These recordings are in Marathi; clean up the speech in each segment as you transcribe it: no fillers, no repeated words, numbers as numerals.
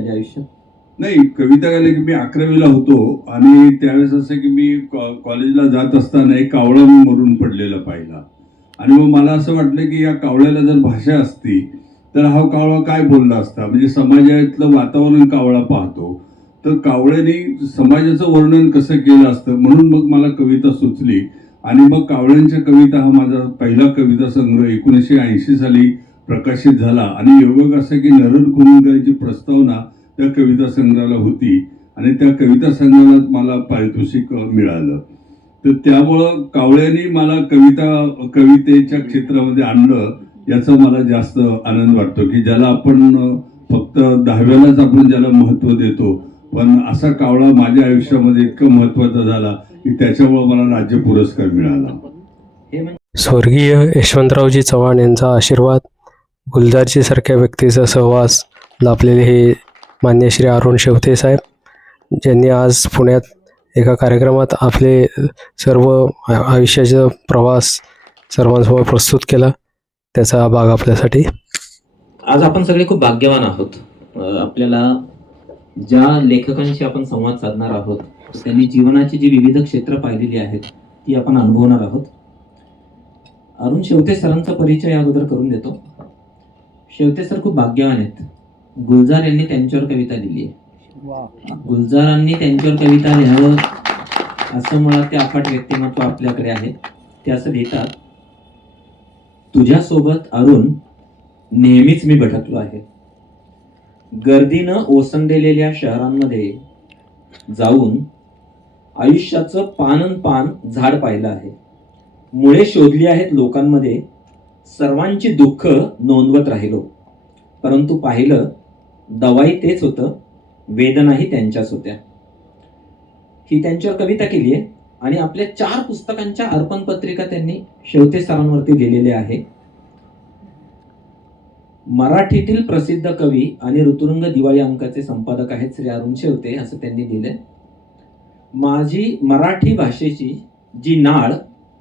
झाली आयुष्यात? नाही, कविता गायला की मी 11वीला होतो आणि त्यावेळेस असं की मी कॉलेजला जात असताना एक कावळा मी मरून पडलेला पाहिला आणि मग मला असं वाटलं की या कावळ्याला जर भाषा असती तर हा कावळा काय बोलला असता. म्हणजे समाजातलं वातावरण कावळा पाहतो, तर कावळ्याने समाजाचं वर्णन कसं केलं असतं, म्हणून मग मला कविता सुचली आणि मग कावळ्यांच्या कविता हा माझा पहिला कविता संग्रह 1980 साली प्रकाशित झाला. आणि योगायोग असं की नरन कुरुंदकरांची प्रस्तावना त्या कविता संग्रहाला होती आणि त्या कविता संग्रहात मला पारितोषिक मिळालं. तर त्यामुळं कावळ्यांनी मला कवितेच्या क्षेत्रामध्ये आणलं, याचा मला जास्त आनंद वाटतो की ज्याला आपण फक्त 10व्यालाच आपण ज्याला महत्त्व देतो, पण असा कावळा माझ्या आयुष्यामध्ये इतकं महत्त्वाचा झाला की त्याच्यामुळे मला राज्य पुरस्कार मिळाला. स्वर्गीय यशवंतरावजी चव्हाण यांचा आशीर्वाद, गुलजारजी सारख्या व्यक्तीचा सहवास लाभलेले हे मान्य श्री अरुण शेवते साहेब, ज्यांनी आज पुण्यात एका कार्यक्रमात आपले सर्व आयुष्याचा प्रवास सर्वांसमोर प्रस्तुत केला, त्याचा भाग आपल्यासाठी. आज आपण सगळे खूप भाग्यवान आहोत. आपल्याला ज्या लेखकांशी आपण संवाद साधणार आहोत त्यांनी जीवनाची जी विविध क्षेत्र पाहिलेली आहेत ती आपण अनुभवणार आहोत. अरुण शेवते सरांचा परिचय अगोदर करून देतो. शेवते सर खूप भाग्यवान आहेत. गुलजार यांनी त्यांच्यावर कविता लिहिली आहे. गुलजारांनी त्यांच्यावर कविता लिहावं असं मुळात ते अफाट व्यक्तिमत्व आपल्याकडे आहे. ते असं लिहितात, तुझ्यासोबत अरुण नेहमीच मी भटकलो आहे. गर्दीनं ओसंडलेल्या शहरांमध्ये जाऊन आयुष्याचं पानन पान झाड पाहिलं आहे. मुळे शोधली आहेत लोकांमध्ये, सर्वांची दुःख नोंदवत राहिलो. परंतु पाहिलं दवाई तेच होतं, वेदनाही त्यांच्याच होत्या. ही त्यांच्यावर कविता केली आहे आणि आपल्या 4 पुस्तकांच्या अर्पण पत्रिका त्यांनी शेवते सरांवरती लिहिलेल्या आहे. मराठीतील प्रसिद्ध कवी आणि ऋतुरंग दिवाळी अंकाचे संपादक आहेत श्री अरुण शेवते, असं त्यांनी लिहिलंय. माझी मराठी भाषेची जी नाळ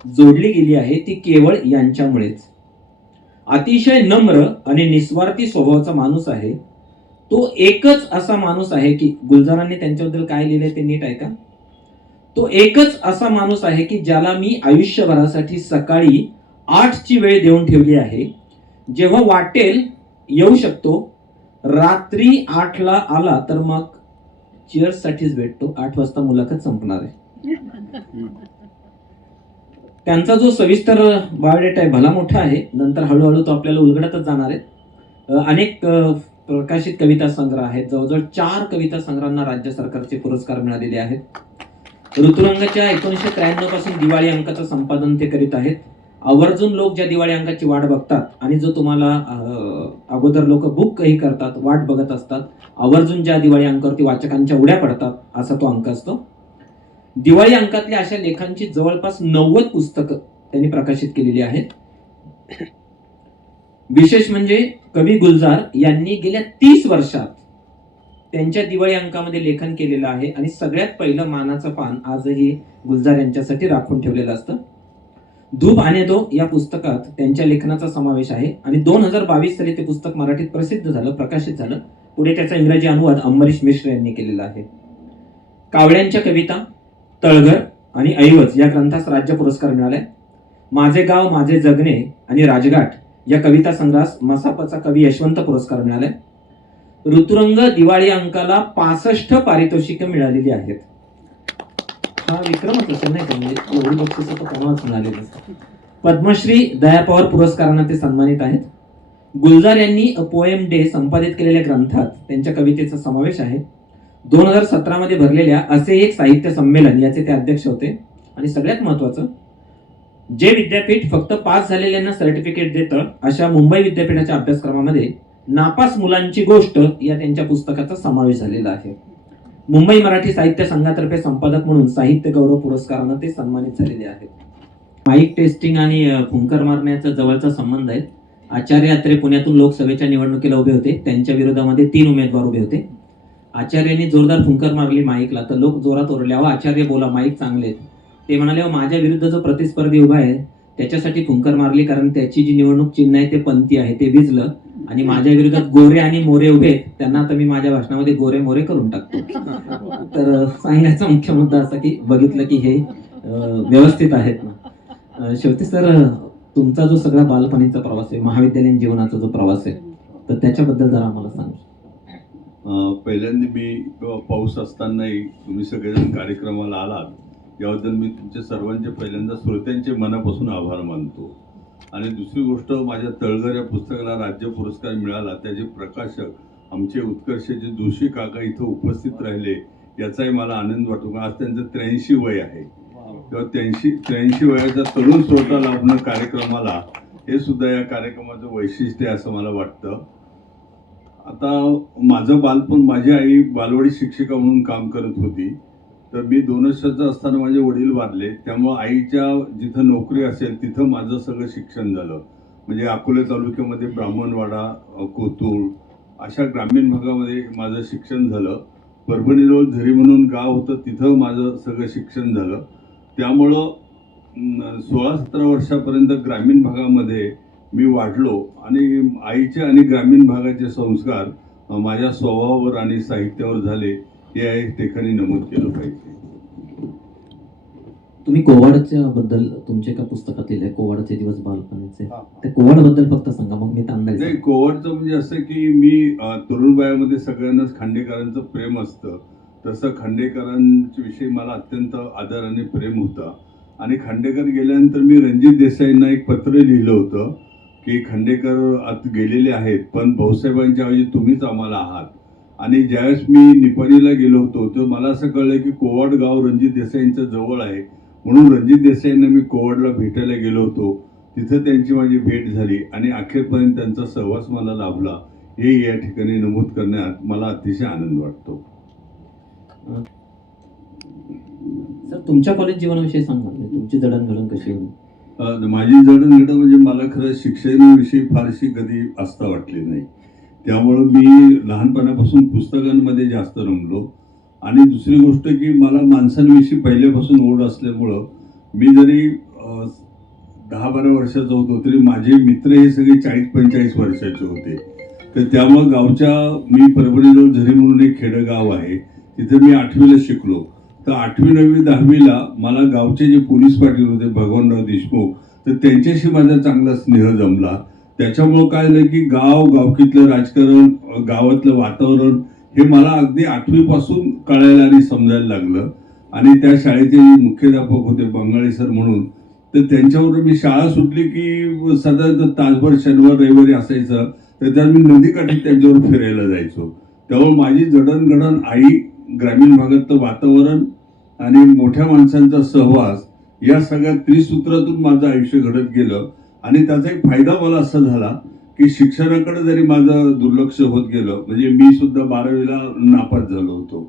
जोडली गेली आहे ती केवळ यांच्यामुळेच. अतिशय नम्र आणि निस्वार्थी स्वभावाचा माणूस आहे तो. एकच असा माणूस आहे की, गुलजारांनी त्यांच्याबद्दल काय लिहिलंय ते नीट ऐका. तो एकच असा माणूस आहे की ज्याला मी आयुष्यभरासाठी सकाळी 8ची वेळ देऊन ठेवली आहे. जेव्हा वाटेल येऊ शकतो, रात्री 8ला आला तर मग चिअर्स साठीच भेटतो. 8 वाजता मुलाखत संपणार आहे. त्यांचा जो सविस्तर बायोडेटा आहे भला मोठा आहे, नंतर हळूहळू तो आपल्याला उलगडतच जाणार आहे. अनेक प्रकाशित कविता संग्रह आहेत. जवळजवळ 4 कविता संग्रहांना राज्य सरकारचे पुरस्कार मिळालेले आहेत. ऋतुरंगाच्या 1993 पासून दिवाळी अंकाचं संपादन ते करीत आहेत. आवर्जून लोक ज्या दिवाळी अंकाची वाट बघतात आणि जो तुम्हाला अगोदर लोक बुकही करतात, वाट बघत असतात, आवर्जून ज्या दिवाळी अंकावरती वाचकांच्या उड्या पडतात, असा तो अंक असतो. दिवाळी अंकातल्या अशा लेखांची जवळपास 90 पुस्तकं त्यांनी प्रकाशित केलेली आहेत. विशेष म्हणजे कवी गुलजार यांनी गेल्या 30 वर्षात त्यांच्या दिवाळी अंकामध्ये लेखन केलेलं आहे आणि सगळ्यात पहिलं मानाचं पान आजही गुलजार यांच्यासाठी राखून ठेवलेलं असतं. धूप आने दो या पुस्तकात त्यांच्या लेखनाचा समावेश आहे आणि 2022 साली ते पुस्तक मराठीत प्रसिद्ध झालं, प्रकाशित झालं. पुढे त्याचा इंग्रजी अनुवाद अंबरीश मिश्र यांनी केलेला आहे. कावळ्यांच्या कविता, तळघर आणि ऐवज या ग्रंथास राज्य पुरस्कार मिळालाय. माझे गाव माझे जगणे आणि राजघाट या कविता संग्रहास मसापचा कवी यशवंत पुरस्कार मिळालाय. ऋतुरंग दिवाळी अंकाला 65 पारितोषिकं मिळालेली आहेत. हा विक्रमच असेल नाही का, म्हणजे एवढी बक्षिसं तर कोणालाच मिळालेली असतात. पद्मश्री दयापवार पुरस्कारांना ते सन्मानित आहेत. गुलजार यांनी अ पोएम डे संपादित केलेल्या ग्रंथात त्यांच्या कवितेचा समावेश आहे. 2017 मध्ये भरलेल्या असे एक साहित्य संमेलन याचे ते अध्यक्ष होते. आणि सगळ्यात महत्वाचं, जे विद्यापीठ फक्त पास झालेल्यांना सर्टिफिकेट देतं अशा मुंबई विद्यापीठाच्या अभ्यासक्रमामध्ये नापास मुलांची गोष्ट या त्यांच्या पुस्तकाचा समावेश झालेला आहे. मुंबई मराठी साहित्य संघातर्फे संपादक म्हणून साहित्य गौरव पुरस्कारानं ते सन्मानित झालेले आहेत. माईक टेस्टिंग आणि फुंकर मारण्याचा जवळचा संबंध आहे. आचार्य अत्रे पुण्यातून लोकसभेच्या निवडणुकीला उभे होते. त्यांच्या विरोधामध्ये 3 उमेदवार उभे होते. आचार्यांनी जोरदार फुंकर मारली माईकला, तर लोक जोरात ओरडले, अहो आचार्य बोला, माईक चांगले आहेत. ते म्हणाले, माझ्या विरुद्ध जो प्रतिस्पर्धी उभा आहे त्याच्यासाठी फुंकर मारली, कारण त्याची जी निवडणूक चिन्ह आहे ते पंथी आहे, ते विजलं आणि माझ्या विरोधात गोरे आणि मोरे उभे आहेत, त्यांना आता मी माझ्या भाषणामध्ये गोरे मोरे करून टाकतो. तर सांगायचा मुख्य मुद्दा असा की बघितलं की हे व्यवस्थित आहेत ना. शेवटी सर, तुमचा जो सगळा बालपणीचा प्रवास आहे, महाविद्यालयीन जीवनाचा जो प्रवास आहे, तर त्याच्याबद्दल जरा आम्हाला सांगा. पहिल्यांदा मी पाऊस असतानाही तुम्ही सगळेजण कार्यक्रमाला आलात याबद्दल मी तुमच्या सर्वांचे पहिल्यांदा श्रोत्यांचे मनापासून आभार मानतो. आणि दुसरी गोष्ट, माझ्या तळघर या पुस्तकाला राज्य पुरस्कार मिळाला, त्याचे प्रकाशक आमचे उत्कर्षाचे जोशी काका इथं उपस्थित राहिले याचाही मला आनंद वाटतो. आज त्यांचं 83 वय आहे. तेव्हा 83 वयाचा तरुण श्रोता लाभणं कार्यक्रमाला, हे सुद्धा या कार्यक्रमाचं वैशिष्ट्य आहे असं मला वाटतं. आता माझं बालपण, माझी आई बालवाडी शिक्षिका म्हणून काम करत होती. तर मी 2 वर्षाचा असताना माझे वडील वारले. त्यामुळं आईच्या जिथं नोकरी असेल तिथं माझं सगळं शिक्षण झालं. म्हणजे अकोले तालुक्यामध्ये ब्राह्मणवाडा, कोतुळ अशा ग्रामीण भागामध्ये माझं शिक्षण झालं. परभणीजवळ झरी म्हणून गाव होतं, तिथं माझं सगळं शिक्षण झालं. त्यामुळं 16-17 वर्षापर्यंत ग्रामीण भागामध्ये मी वाढलो आणि आईचे आणि ग्रामीण भागाचे संस्कार माझ्या स्वभावावर आणि साहित्यावर झाले, हे या ठिकाणी नमूद केलं पाहिजे. तुम्ही कोवाडच्या बद्दल तुमच्या एका पुस्तकात लिहिलंय, कोवाडचे दिवस बालपणीचे. त्या कोवाड बद्दल फक्त सांगा, मग मी अंदाज. नाही, कोवाडचं म्हणजे असं की मी तरुणबायामध्ये सगळ्यांनाच खांडेकरांचं प्रेम असतं, तसं खांडेकरांच्या विषयी मला अत्यंत आदर आणि प्रेम होता. आणि खांडेकर गेल्यानंतर मी रणजित देसाईंना एक पत्र लिहिलं होतं की खांडेकर आत गेलेले आहेत, पण भाऊसाहेबांच्या ऐवजी तुम्हीच आम्हाला आहात. आणि ज्यावेळेस मी निपाणीला गेलो होतो तर मला असं कळलं की कोवाड गाव रणजित देसाईंचं जवळ आहे, म्हणून रणजित देसाईंना मी कोवाडला भेटायला गेलो होतो. तिथं त्यांची माझी भेट झाली आणि अखेरपर्यंत त्यांचा सहवास मला लाभला, हे या ठिकाणी नमूद करण्यात मला अतिशय आनंद वाटतो. सर, तुमच्या कॉलेज जीवनाविषयी सांगा, तुमची जडणघडण कशी होती? माझी जडणघडण म्हणजे मला खरं शिक्षणाविषयी फारशी कधी आस्था वाटली नाही. त्यामुळं मी लहानपणापासून पुस्तकांमध्ये जास्त रमलो. आणि दुसरी गोष्ट की मला माणसांविषयी पहिल्यापासून ओढ असल्यामुळं मी जरी 10-12 वर्षाचा होतो तरी माझे मित्र हे सगळे 40-45 वर्षाचे होते. तर त्यामुळं मी परभणीजवळ झरी म्हणून एक खेडगाव आहे, तिथे मी 8वीला शिकलो. तर 8वी, 9वी, 10वीला मला गावचे जे पोलीस पाटील होते भगवानराव देशमुख, तर त्यांच्याशी माझा चांगला स्नेह जमला. त्याच्यामुळं काय झालं की गावकीतलं राजकारण, गावातलं वातावरण हे मला अगदी 8वीपासून कळायला आणि समजायला लागलं. आणि त्या शाळेचे मुख्याध्यापक होते बंगाळी सर म्हणून, तर त्यांच्यावर मी शाळा सुटली की सतत तासभर शनिवार रविवारी असायचं, तर त्यात मी नदीकाठी त्यांच्यावर फिरायला जायचो. त्यामुळे माझी जडणघडण आई, ग्रामीण भागातलं वातावरण आणि मोठ्या माणसांचा सहवास या सगळ्या त्रिसूत्रातून माझं आयुष्य घडत गेलं. आणि त्याचा एक फायदा मला असा झाला की शिक्षणाकडे जरी माझं दुर्लक्ष होत गेलं, म्हणजे मी सुद्धा 12वीला नापास झालो होतो,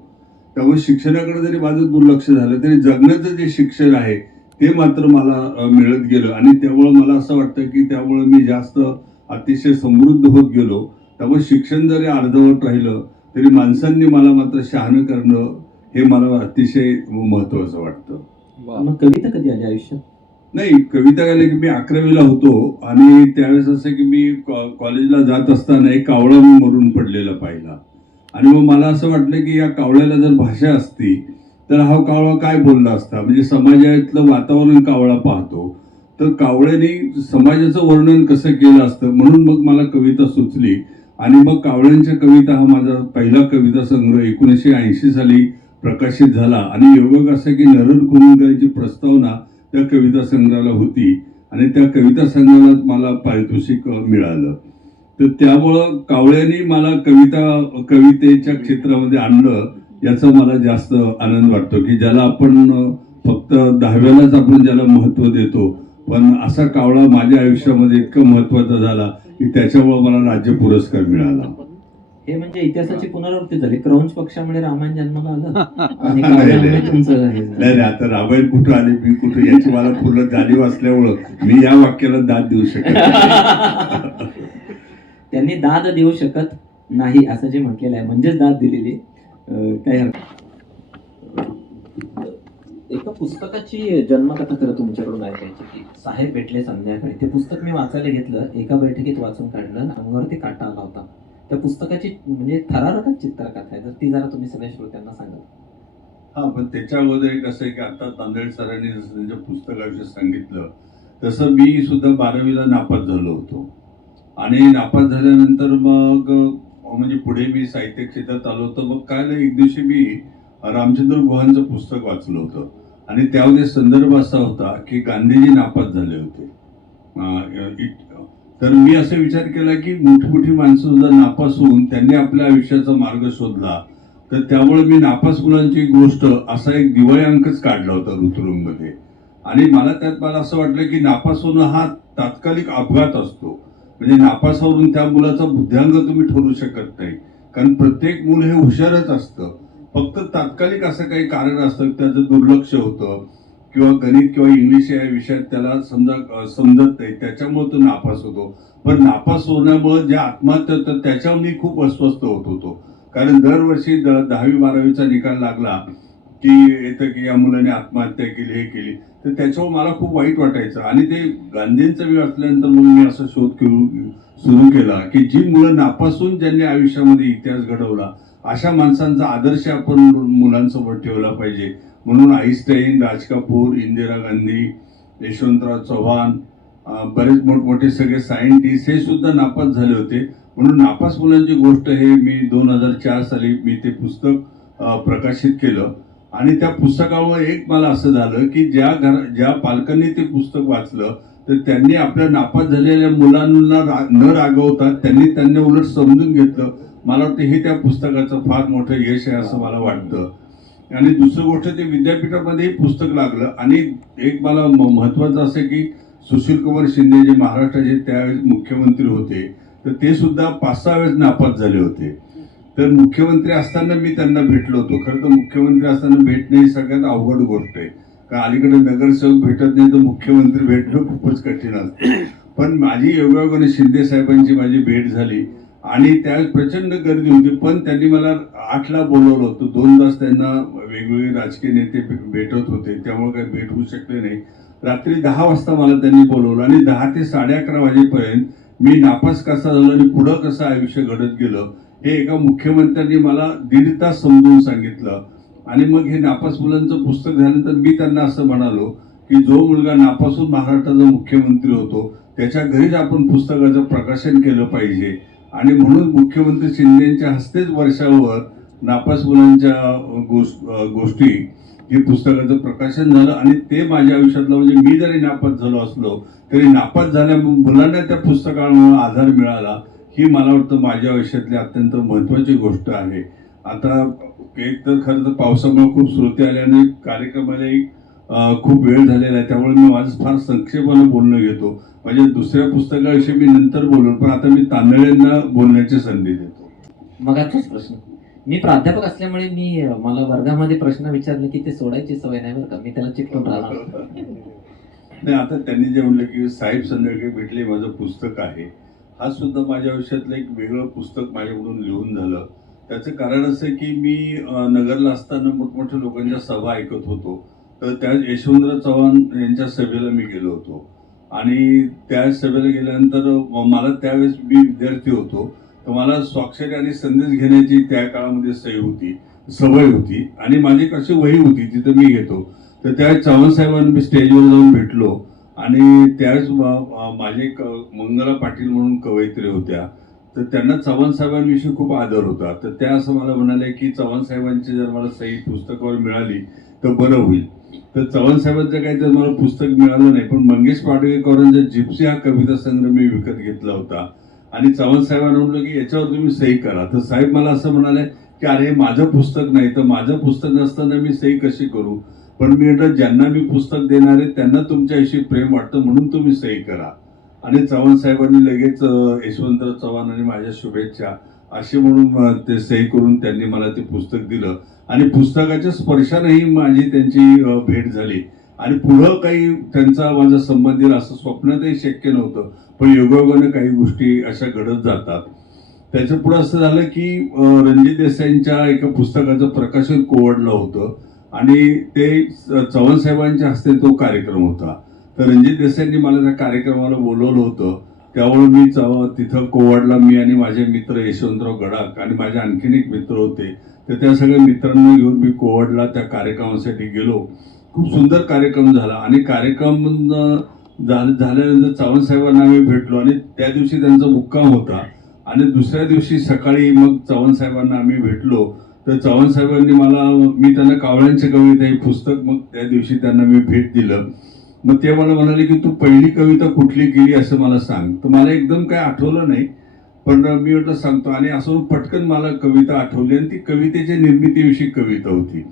त्यामुळे शिक्षणाकडे जरी माझं दुर्लक्ष झालं तरी जगण्याचं जे शिक्षण आहे ते मात्र मला मिळत गेलं. आणि त्यामुळं मला असं वाटतं की त्यामुळं मी जास्त अतिशय समृद्ध होत गेलो. त्यामुळे शिक्षण जरी अर्धवट राहिलं तरी माणसांनी मला मात्र शहाणं करणं हे मला अतिशय महत्त्वाचं वाटतं. मग कविता कधी आली आयुष्यात? नाही, कविता गायला की मी 11वीला होतो आणि त्यावेळेस असं की मी कॉलेजला जात असताना एक कावळा मी मरून पडलेला पाहिला. आणि मग मला असं वाटलं की या कावळ्याला जर भाषा असती तर हा कावळा काय बोलला असता. म्हणजे समाजातलं वातावरण कावळा पाहतो, तर कावळ्याने समाजाचं वर्णन कसं केलं असतं, म्हणून मग मला कविता सुचली. आणि मग कावळ्यांच्या कविता हा माझा पहिला कविता संग्रह 1980 साली प्रकाशित झाला. आणि योगायोग असं की नरण कुरुंदकरांची प्रस्तावना त्या कविता संग्रहाला होती आणि त्या कविता संग्रहाला मला पारितोषिक मिळालं. तर त्यामुळं कावळ्यांनी मला कवितेच्या क्षेत्रामध्ये आणलं, याचा मला जास्त आनंद वाटतो. की ज्याला आपण फक्त 10व्यालाच आपण ज्याला महत्त्व देतो, पण असा कावळा माझ्या आयुष्यामध्ये इतकं महत्त्वाचा झाला की त्याच्यामुळे मला राज्य पुरस्कार मिळाला. हे म्हणजे इतिहासाची पुनरावृत्ती झाली. क्रौंच पक्षामुळे रामायण जन्माला आलं आणि कावळ्यामुळे तुमचं हे झालं. नाही, आता रामायण कुठं आले मी कुठं याची मला पूर्ण जाणीव असल्यामुळं मी या वाक्याला दाद देऊ शकत नाही. त्यांनी दाद देऊ शकत नाही असं जे म्हटलेलं आहे, म्हणजेच दाद दिलेली. काय एका पुस्तकाची जन्मकथा खरं तुमच्याकडून ऐकायची की साहेब भेटले संध्याकाळी. ते पुस्तक मी वाचायला घेतलं, एका बैठकीत वाचून काढलं आणि अंगावरती काटा आला होता. त्या पुस्तकाची म्हणजे थरारकच चित्रकथा आहे, तर ती जरा तुम्ही सगळ्या श्रोत्यांना सांगा. हा, पण त्याच्या अगोदर एक असं आहे की आता तांदळे सरांनी जसं त्यांच्या पुस्तकाविषयी सांगितलं तसं मी सुद्धा 12वीला नापास झालो होतो. आणि नापास झाल्यानंतर मग म्हणजे पुढे मी साहित्य क्षेत्रात आलो होतो. मग काय एक दिवशी मी रामचंद्र गुहांचं पुस्तक वाचलं होतं आणि त्यामध्ये संदर्भ असा होता की गांधीजी नापास झाले होते. तर मी असा विचार केला की मोठी मोठी माणसं सुद्धा नापास होऊन त्यांनी आपल्या आयुष्याचा मार्ग शोधला. तर त्यामुळे मी नापास मुलांची गोष्ट असा एक दिवाळी अंकच काढला होता ऋतुरूममध्ये. आणि मला असं वाटलं की नापास होणं हा तात्कालिक अपघात असतो. म्हणजे नापासावरून त्या मुलाचा बुद्ध्यांक तुम्ही ठरवू शकत नाही, कारण प्रत्येक मूल हे हुशारच असतं. फक्त तात्कालिक असं काही कारण असतं, त्याचं दुर्लक्ष होतं किंवा गणित किंवा इंग्लिश या विषयात त्याला समजत नाही, त्याच्यामुळे तो नापास होतो. पण नापास होण्यामुळे ज्या आत्महत्या होतात त्याच्यावर मी खूप अस्वस्थ होत होतो. कारण दरवर्षी 10वी-12वीचा निकाल लागला की येतं की या मुलाने आत्महत्या केली, हे केली, तर त्याच्यावर मला खूप वाईट वाटायचं. आणि ते गांधींचं मी वाचल्यानंतर मग मी असा शोध सुरू केला की जी मुलं नापासून ज्यांनी आयुष्यामध्ये इतिहास घडवला अशा माणसांचा आदर्श आपण मुलांसमोर ठेवला पाहिजे. म्हणून आईन्स्टाईन, राज कपूर, इंदिरा गांधी, यशवंतराव चव्हाण, बरेच मोठमोठे सगळे सायंटिस्ट हे सुद्धा नापास झाले होते. म्हणून नापास मुलांची गोष्ट हे मी 2004 साली मी ते पुस्तक प्रकाशित केलं. आणि त्या पुस्तकामुळे एक मला असं झालं की ज्या पालकांनी ते पुस्तक वाचलं तर त्यांनी आपल्या नापास झालेल्या मुलांना न रागवता त्यांना उलट समजून घेतलं. मला वाटतं हे त्या पुस्तकाचं फार मोठं यश आहे असं मला वाटतं. आणि दुसरी गोष्ट ते विद्यापीठामध्येही पुस्तक लागलं. आणि एक मला महत्वाचं असं की सुशीलकुमार शिंदे जे महाराष्ट्राचे त्यावेळेस मुख्यमंत्री होते, तर ते सुद्धा 5-6 वेळेस नापास झाले होते. तर मुख्यमंत्री असताना मी त्यांना भेटलो होतो. खरं तर मुख्यमंत्री असताना भेटणे ही सगळ्यात अवघड गोष्ट आहे, कारण अलीकडे नगरसेवक भेटत नाही तर मुख्यमंत्री भेटणं खूपच कठीण असतं. पण माझी योगायोगाने शिंदे साहेबांची माझी भेट झाली आणि त्यावेळेस प्रचंड गर्दी होती. पण त्यांनी मला 8ला बोलवलं होतं. 2 तास त्यांना वेगवेगळे राजकीय नेते भेटत होते, त्यामुळे काही भेट होऊ शकले नाही. रात्री 10 वाजता मला त्यांनी बोलवलं आणि 10 ते 11:30 वाजेपर्यंत मी नापास कसा झालो आणि पुढं कसं आयुष्य घडत गेलं हे एका मुख्यमंत्र्यांनी मला 1.5 तास समजून सांगितलं. आणि मग हे नापास मुलांचं पुस्तक झाल्यानंतर मी त्यांना असं म्हणालो की जो मुलगा नापासून महाराष्ट्राचा मुख्यमंत्री होतो त्याच्या घरीच आपण पुस्तकाचं प्रकाशन केलं पाहिजे. आणि म्हणून मुख्यमंत्री शिंदेच्या हस्तेच वर्षावर नापास मुलांच्या गोष्टी हे पुस्तकाचं प्रकाशन झालं. आणि ते माझ्या आयुष्यातलं म्हणजे मी जरी नापास झालो असलो तरी नापास झाल्या मुलांना त्या पुस्तकामुळे आधार मिळाला ही मला वाटतं माझ्या आयुष्यातली अत्यंत महत्त्वाची गोष्ट आहे. आता एक तर खरं तर पावसामुळे खूप श्रोते आल्याने कार्यक्रमालाही खूप वेळ झालेला आहे, त्यामुळे मी माझं फार संक्षेपानं बोलणं घेतो. माझ्या दुसऱ्या पुस्तकाविषयी मी नंतर बोलू, पण आता मी तांदळेंना बोलण्याची संधी देतो. मगाचाच प्रश्न, मी प्राध्यापक असल्यामुळे मला वर्गामध्ये प्रश्न विचारले की ते सोडायची सवय नाही बरं का, मी त्याला चिकटून राहणार. नाही, आता त्यांनी जे म्हणलं की साहेब संध्याकाळी भेटले माझं पुस्तक आहे, हा सुद्धा माझ्या आयुष्यातलं एक वेगळं पुस्तक माझ्याकडून लिहून झालं. त्याचं कारण असं आहे की मी नगरला असताना मोठमोठ्या लोकांच्या सभा ऐकत होतो. तर त्या यशवंतराव चव्हाण यांच्या सभेला मी गेलो होतो. आणि त्या सभेला गेल्यानंतर मला त्यावेळेस मी विद्यार्थी होतो, तर मला स्वाक्षरी आणि संदेश घेण्याची त्या काळामध्ये सवय होती. आणि माझी कशी वही होती तिथं मी घेतो. तर त्यावेळेस चव्हाण साहेबांना मी स्टेजवर जाऊन भेटलो. आणि त्यावेळेस माझे मंगला पाटील म्हणून कवयित्री होत्या, तर त्यांना चव्हाण साहेबांविषयी खूप आदर होता. तर त्या असं मला म्हणाले की चव्हाण साहेबांची जर मला सही पुस्तकावर मिळाली तर बरं होईल. तर चव्हाण साहेबांचं काही तर मला पुस्तक मिळालं नाही, पण मंगेश पाडळकरांचा जिप्सी हा कविता संग्रह मी विकत घेतला होता. आणि चव्हाण साहेबांना म्हटलं की याच्यावर तुम्ही सही करा. तर साहेब मला असं म्हणाले की अरे हे माझं पुस्तक नाही, तर माझं पुस्तक नसताना मी सही कशी करू. पण मी म्हटलं ज्यांना मी पुस्तक देणार आहे त्यांना तुमच्याविषयी प्रेम वाटतं म्हणून तुम्ही सही करा. आणि चव्हाण साहेबांनी लगेच यशवंतराव चव्हाण आणि माझ्या शुभेच्छा असे म्हणून ते सही करून त्यांनी मला ते पुस्तक दिलं. आणि पुस्तकाच्या स्पर्शानेही माझी त्यांची भेट झाली. आणि पुढं काही त्यांचा माझा संबंध येईल असं स्वप्नातही शक्य नव्हतं, पण योगायोगाने काही गोष्टी अशा घडत जातात. त्याच्या पुढं असं झालं की रणजित देसाईंच्या एका पुस्तकाचं प्रकाशन कोवडलं होतं. आणि ते चव्हाण साहेबांच्या हस्ते तो कार्यक्रम होता. तर रणजित देसाईंनी मला त्या कार्यक्रमाला बोलवलं होतं. त्यामुळे मी तिथं कोवाडला मी आणि माझे मित्र यशवंतराव गडाख आणि माझे आणखीन एक मित्र होते, तर त्या सगळ्या मित्रांना घेऊन मी कोवाडला त्या कार्यक्रमासाठी गेलो. खूप सुंदर कार्यक्रम झाला आणि कार्यक्रम झाल्यानंतर चव्हाण साहेबांना आम्ही भेटलो आणि त्या दिवशी त्यांचा मुक्काम होता आणि दुसऱ्या दिवशी सकाळी मग चव्हाण साहेबांना आम्ही भेटलो. तर चव्हाण साहेबांनी मी त्यांना कावळ्यांची कविता हे पुस्तक मग त्या दिवशी त्यांना मी भेट दिलं. मग ते मला म्हणाले की तू पहिली कविता कुठली केली असं मला सांग. तर मला एकदम काय आठवलं नाही, पण मी म्हटलं सांगतो. आणि असं पटकन मला कविता आठवली आणि ती कवितेच्या निर्मितीविषयी कविता होती.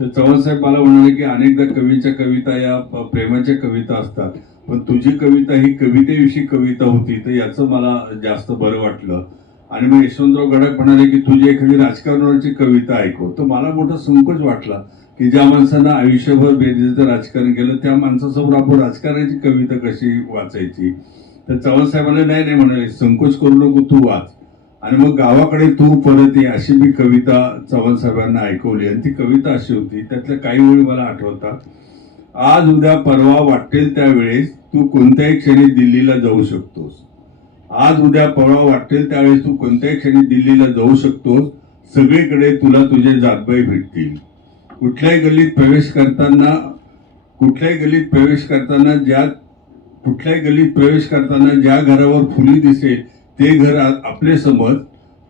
तर चव्हाण साहेब मला म्हणाले की अनेकदा कवींच्या कविता या प्रेमाच्या कविता असतात, पण तुझी कविता ही कवितेविषयी कविता होती, तर याचं मला जास्त बरं वाटलं. आणि मग यशवंतराव गडाख म्हणाले की तुझी एखादी राजकारणावरची कविता ऐकव. तर मला मोठा संकोच वाटला की ज्या माणसानं आयुष्यभर बेरजेचं राजकारण केलं त्या माणसासमोर आपण राजकारणाची कविता कशी वाचायची. तर चव्हाण साहेबांना नाही म्हणाले, संकोच करू नको, तू वाच. आणि मग गावाकडे तू परत ये अशी मी कविता चव्हाण साहेबांना ऐकवली. आणि ती कविता अशी होती, त्यातल्या काही ओळी मला आठवतात. आज उद्या परवा वाटेल त्यावेळेस तू कोणत्याही क्षणी दिल्लीला जाऊ शकतोस. आज उद्या परवा वाटेल त्यावेळेस तू कोणत्याही क्षणी दिल्लीला जाऊ शकतोस. सगळीकडे तुला तुझे जातबाई भेटतील. कुठल्याही गल्लीत प्रवेश करताना ज्या घरावर फुली दिसेल ते घर आपले समज.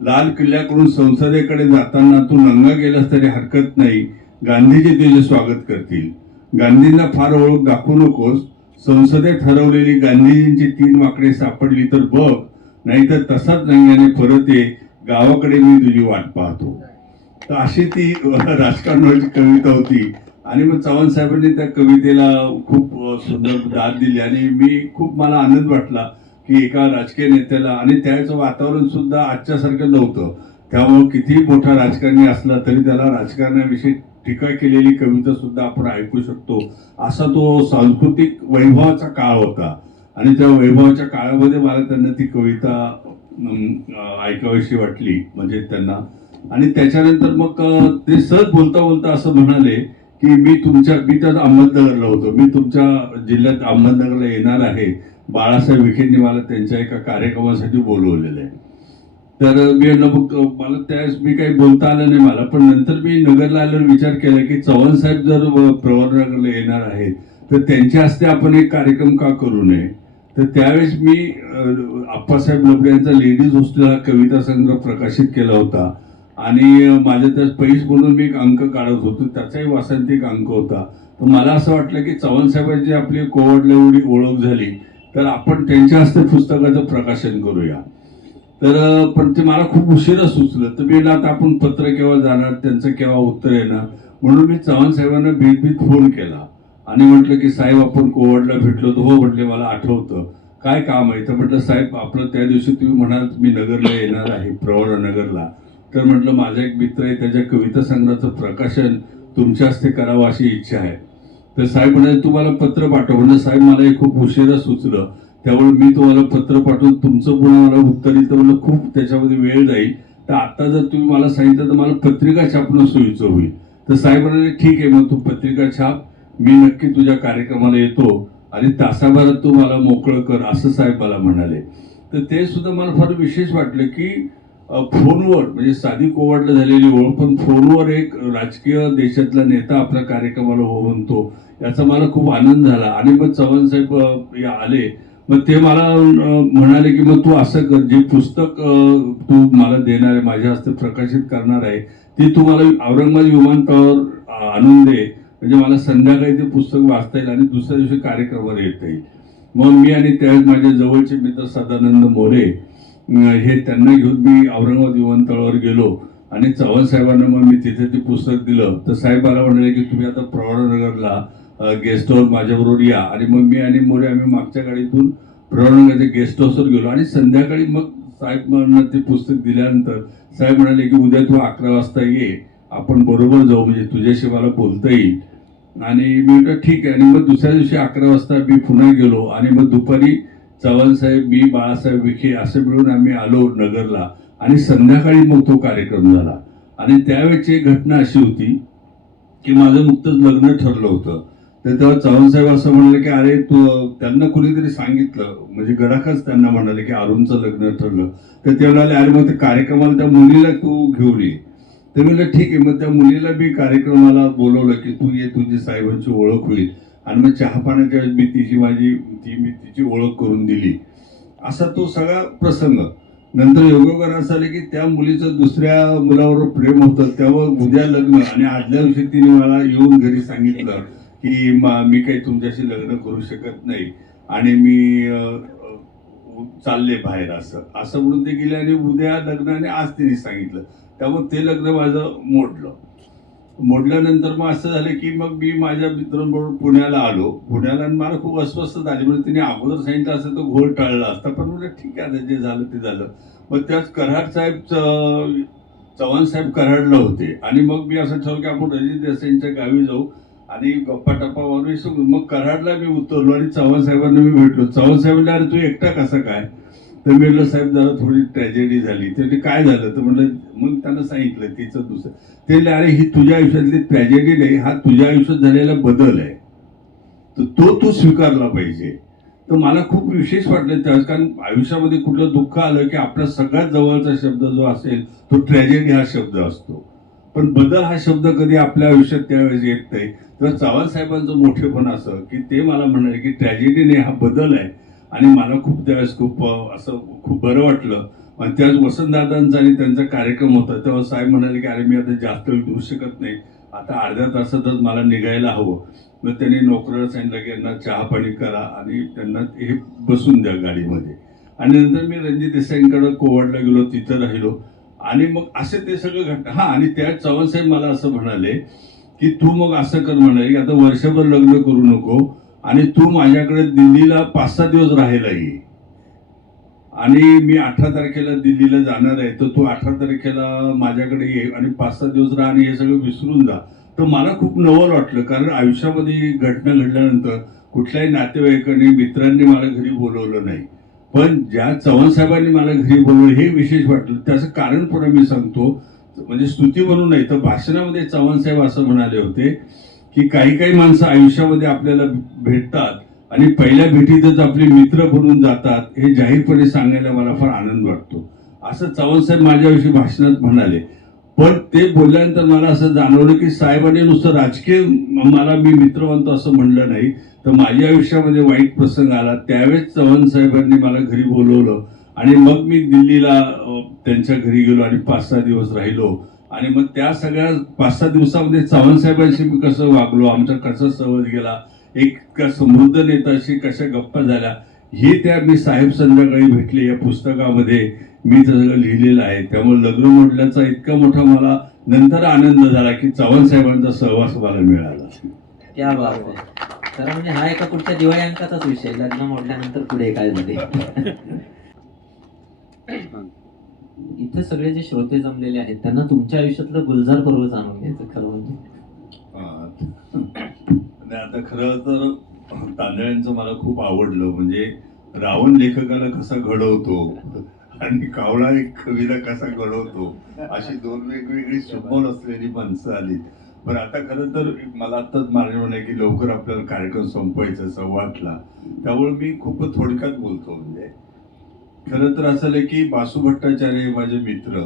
लाल किल्ल्याकडून संसदेकडे जाताना तू नंगा गेलास तरी हरकत नाही, गांधीजी तुझे स्वागत करतील. गांधींना फार ओळख दाखवू नकोस. संसदेत हरवलेली गांधीजींची 3 माकडे सापडली तर बघ, नाहीतर तसाच नंग्याने परत ये, गावाकडे मी तुझी वाट पाहतो. तर अशी ती राजकारणाची कविता होती. आणि मग चव्हाण साहेबांनी त्या कवितेला खूप सुंदर दाद दिली आणि मला आनंद वाटला की एका राजकीय नेत्याला, आणि त्याचं वातावरण सुद्धा आजच्यासारखं नव्हतं, त्यामुळे कितीही मोठा राजकारणी असला तरी त्याला राजकारणाविषयी टीका केलेली कविता सुद्धा आपण ऐकू शकतो. असा तो सांस्कृतिक वैभवाचा काळ होता. आणि त्या वैभवाच्या काळामध्ये मला त्यांना ती कविता ऐकावीशी वाटली, म्हणजे त्यांना. आणि त्याच्यानंतर मग ते सहज बोलता बोलता असं म्हणाले की मी त्यात अहमदनगरला होतो, मी तुमच्या जिल्ह्यात अहमदनगरला येणार आहे. बाळासाहेब विखेंनी मला त्यांच्या एका कार्यक्रमासाठी बोलवलेलं आहे. तर मला त्यावेळेस मी काही बोलता आलं नाही मला, पण नंतर मी नगरला आल्यावर विचार केला की चव्हाण साहेब जर प्रवरनगरला येणार आहेत तर त्यांच्या हस्ते आपण एक कार्यक्रम का करू नये. तर त्यावेळेस मी आप्पासाहेब लबडे यांचा लेडीज हॉस्टेल हा कविता संग्रह प्रकाशित केला होता आणि माझ्या त्यात पैस म्हणून मी एक अंक काढत होतो, त्याचाही वासंतिक अंक होता. तर मला असं वाटलं की चव्हाण साहेबांची आपली कोवडला एवढी ओळख झाली तर आपण त्यांच्या हस्ते पुस्तकाचं प्रकाशन करूया. तर पण ते मला खूप उशिरा सुचलं. तर मी आता आपण पत्र केव्हा जाणार, त्यांचं केव्हा उत्तर येणार, म्हणून मी चव्हाण साहेबांना भीत फोन केला आणि म्हटलं की साहेब आपण कोवडला भेटलो होतो. हो म्हटले, मला आठवतं, काय काम आहे. तर म्हटलं साहेब आपलं त्या दिवशी तुम्ही म्हणाल मी नगरला येणार आहे, प्रवरनगरला. तर म्हटलं माझा एक मित्र आहे, त्याच्या कविता संग्रहाचं प्रकाशन तुमच्या हस्ते करावं अशी इच्छा आहे. तर साहेब म्हणाले तुम्हाला पत्र पाठव. म्हणजे साहेब मला हे खूप उशिरा सुचलं, त्यामुळे मी तुम्हाला पत्र पाठवून तुमचं पुन्हा मला उत्तर येईल, तर मला खूप त्याच्यामध्ये वेळ जाईल. तर आता जर तुम्ही मला सांगितलं तर मला पत्रिका छापणं सोयीचं होईल. तर साहेब म्हणाले ठीक आहे, मग तू पत्रिका छाप, मी नक्की तुझ्या कार्यक्रमाला येतो आणि तासाभरात तू मला मोकळं कर, असं साहेब मला म्हणाले. तर ते सुद्धा मला फार विशेष वाटलं की फोनवर, म्हणजे साधी कोवडला झालेली ओळख, पण फोनवर एक राजकीय देशातला नेता आपल्या कार्यक्रमाला हो म्हणतो, याचा मला खूप आनंद झाला. आणि मग चव्हाण साहेब आले, मग ते मला म्हणाले की मग तू असं कर, जे पुस्तक तू मला देणार आहे, माझ्या हस्ते प्रकाशित करणार आहे, ते तू मला औरंगाबाद विमानतळावर आणून दे, म्हणजे मला संध्याकाळी ते पुस्तक वाचता येईल आणि दुसऱ्या दिवशी कार्यक्रमाला येता येईल. मग मी आणि त्यावेळेस माझे जवळचे मित्र सदानंद मोरे हे त्यांना घेऊन मी औरंगाबाद विमानतळावर गेलो आणि चव्हाण साहेबांना मग मी तिथे ते पुस्तक दिलं. तर साहेब मला म्हणाले की तुम्ही आता प्रवरनगरला गेस्ट हाऊस माझ्याबरोबर या. आणि मग मी आणि मोरे आम्ही मागच्या गाडीतून प्रवरनगरच्या गेस्ट हाऊसवर गेलो आणि संध्याकाळी मग साहेबांना ते पुस्तक दिल्यानंतर साहेब म्हणाले की उद्या तू 11 वाजता ये, आपण बरोबर जाऊ, म्हणजे तुझ्याशी मला बोलता येईल. आणि मी म्हटलं ठीक आहे. आणि मग दुसऱ्या दिवशी 11 वाजता मी पुन्हा गेलो आणि मग दुपारी चव्हाण साहेब, मी, बाळासाहेब विखे असे मिळून आम्ही आलो नगरला आणि संध्याकाळी मग तो कार्यक्रम झाला. आणि त्यावेळेची घटना अशी होती की माझं नुकतंच लग्न ठरलं होतं. तर तेव्हा चव्हाणसाहेब असं म्हणाले की अरे तू, त्यांना कुणीतरी सांगितलं, म्हणजे गडाखच त्यांना म्हणाले की अरुणचं लग्न ठरलं. तर ते म्हणाले अरे मग ते कार्यक्रमाला त्या मुलीला तू घेऊन ये. ते म्हणलं ठीक आहे. मग त्या मुलीला मी कार्यक्रमाला बोलवलं की तू ये, तुझी साहेबांची ओळख होईल. आणि मग चहा पाण्याच्या वेळेस मी तिची ओळख करून दिली. असा तो सगळा प्रसंग. नंतर योगायोगानं असं आलं की त्या मुलीचं दुसऱ्या मुलावर प्रेम होतं. तेव्हा उद्या लग्न आणि आदल्या दिवशी तिने मला येऊन घरी सांगितलं की मी काही तुमच्याशी लग्न करू शकत नाही आणि मी चालले बाहेर, असं असं म्हणून ते गेले. आणि उद्या लग्न आणि आज तिने सांगितलं. त्यामुळे ते लग्न माझं मोडल्यानंतर मग असं झालं की मग मी माझ्या मित्रांबरोबर पुण्याला आलो. पुण्याला आणि मला खूप अस्वस्थ झाली. म्हणजे तिने अगोदर सांगितलं असतं तर घोळ टाळला असता. पण म्हणजे ठीक आहे, जे झालं ते झालं. मग त्याच कराड साहेब, चव्हाण साहेब कराडला होते. आणि मग मी असं ठरवलं की आपण रणजित देसाईंच्या गावी जाऊ आणि गप्पा टप्पा मारू. मग कराडला मी उतरलो आणि चव्हाण साहेबांना मी भेटलो. चव्हाण साहेबांना अरे तू एकटा कसा काय? तर मी म्हटलं साहेब जरा थोडी ट्रॅजेडी झाली. ते काय झालं? तर म्हटलं, मग त्यांना सांगितलं तिचं दुसरं. ते म्हणले अरे ही तुझ्या आयुष्यातली ट्रॅजेडी नाही, हा तुझ्या आयुष्यात झालेला बदल आहे, तर तो तू स्वीकारला पाहिजे. तर मला खूप विशेष वाटलं त्यावेळेस, कारण आयुष्यामध्ये कुठलं दुःख आलं की आपला सगळ्यात जवळचा शब्द जो असेल तो ट्रॅजेडी हा शब्द असतो. पण बदल हा शब्द कधी आपल्या आयुष्यात त्यावेळेस येत नाही. तेव्हा चव्हाण साहेबांचं मोठेपण असं की ते मला म्हणाले की ट्रॅजेडी नाही, हा बदल आहे. आणि मला खूप त्यावेळेस खूप बरं वाटलं. आणि त्यावेळेस वसंतदादांचा आणि त्यांचा कार्यक्रम होता. तेव्हा साहेब म्हणाले की अरे मी आता जास्त वेळ देऊ शकत नाही, आता अर्ध्या तासातच मला निघायला हवं. मग त्यांनी नोकराला सांगितलं की यांना चहा पाणी करा आणि त्यांना हे बसून द्या गाडीमध्ये. आणि नंतर मी रणजित देसाईंकडे कोवाडला गेलो, तिथं राहिलो. आणि मग असे ते सगळं घडलं. हा, आणि त्या चव्हाण साहेब मला असं म्हणाले की तू मग असं कर, म्हणाले की आता वर्षभर लग्न करू नको आणि तू माझ्याकडे दिल्लीला 5-6 दिवस राहायला ये. आणि मी 18 तारखेला दिल्लीला जाणार आहे, तर तू 18 तारखेला माझ्याकडे ये आणि 5-6 दिवस राहा आणि हे सगळं विसरून जा. तर मला खूप नवल वाटलं, कारण आयुष्यामध्ये घटना घडल्यानंतर कुठल्याही नातेवाईकांनी, मित्रांनी मला घरी बोलवलं नाही. पण ज्या चव्हाण साहेबांनी मला घरी बोलवलं हे विशेष वाटलं. त्याचं कारण पुन्हा मी सांगतो, म्हणजे स्तुती म्हणून नाही तर भाषणामध्ये चव्हाण साहेब असं म्हणाले होते की काही काही माणसं आयुष्यामध्ये आपल्याला भेटतात आणि पहिल्या भेटीतच आपले मित्र बनून जातात, हे जाहीरपणे सांगायला मला फार आनंद वाटतो, असं चव्हाण साहेब माझ्याविषयी भाषणात म्हणाले. पण ते बोलल्यानंतर मला असं जाणवलं की साहेबांनी नुसतं राजकीय मला मी मित्र बनतो असं म्हणलं नाही, तर माझ्या आयुष्यामध्ये वाईट प्रसंग आला त्यावेळेस चव्हाण साहेबांनी मला घरी बोलवलं. आणि मग मी दिल्लीला त्यांच्या घरी गेलो आणि 5-6 दिवस राहिलो. आणि मग त्या सगळ्या 5-6 दिवसामध्ये चव्हाण साहेबांशी मी कसं वागलो, आमचा कसा सहवास गेला, एक समृद्ध नेत्याशी कशा गप्पा झाल्या, हे त्या मी साहेब संध्याकाळी भेटले या पुस्तकामध्ये मी ते सगळं लिहिलेलं आहे. त्यामुळे लग्न मोडल्याचा इतका मोठा मला नंतर आनंद झाला की चव्हाण साहेबांचा सहवास मला मिळाला. क्या बात आहे. तर म्हणजे हा एका पुढच्या दिवाळी अंकाचाच विषय, लग्न मोडल्यानंतर पुढे काय झाले. इथे सगळे जे श्रोते जमलेले आहेत त्यांना तुमच्या आयुष्यातलं गुलजार पर्व जाणून घ्यायचं खरं म्हणजे. आता खरं तर तांदळ्यांचं मला खूप आवडलं. म्हणजे रावण लेखकाला कसा घडवतो आणि कावळा एक कवीला कसा घडवतो, अशी दोन वेगवेगळी समोर असलेली माणसं आली. पण आता खरं तर मला आत्ताच मान्य म्हणे की लवकर आपल्याला कार्यक्रम संपवायचा 8:15ला, त्यामुळे मी खूप थोडक्यात बोलतो. म्हणजे खरं तर असं झालं की बासू भट्टाचार्य माझे मित्र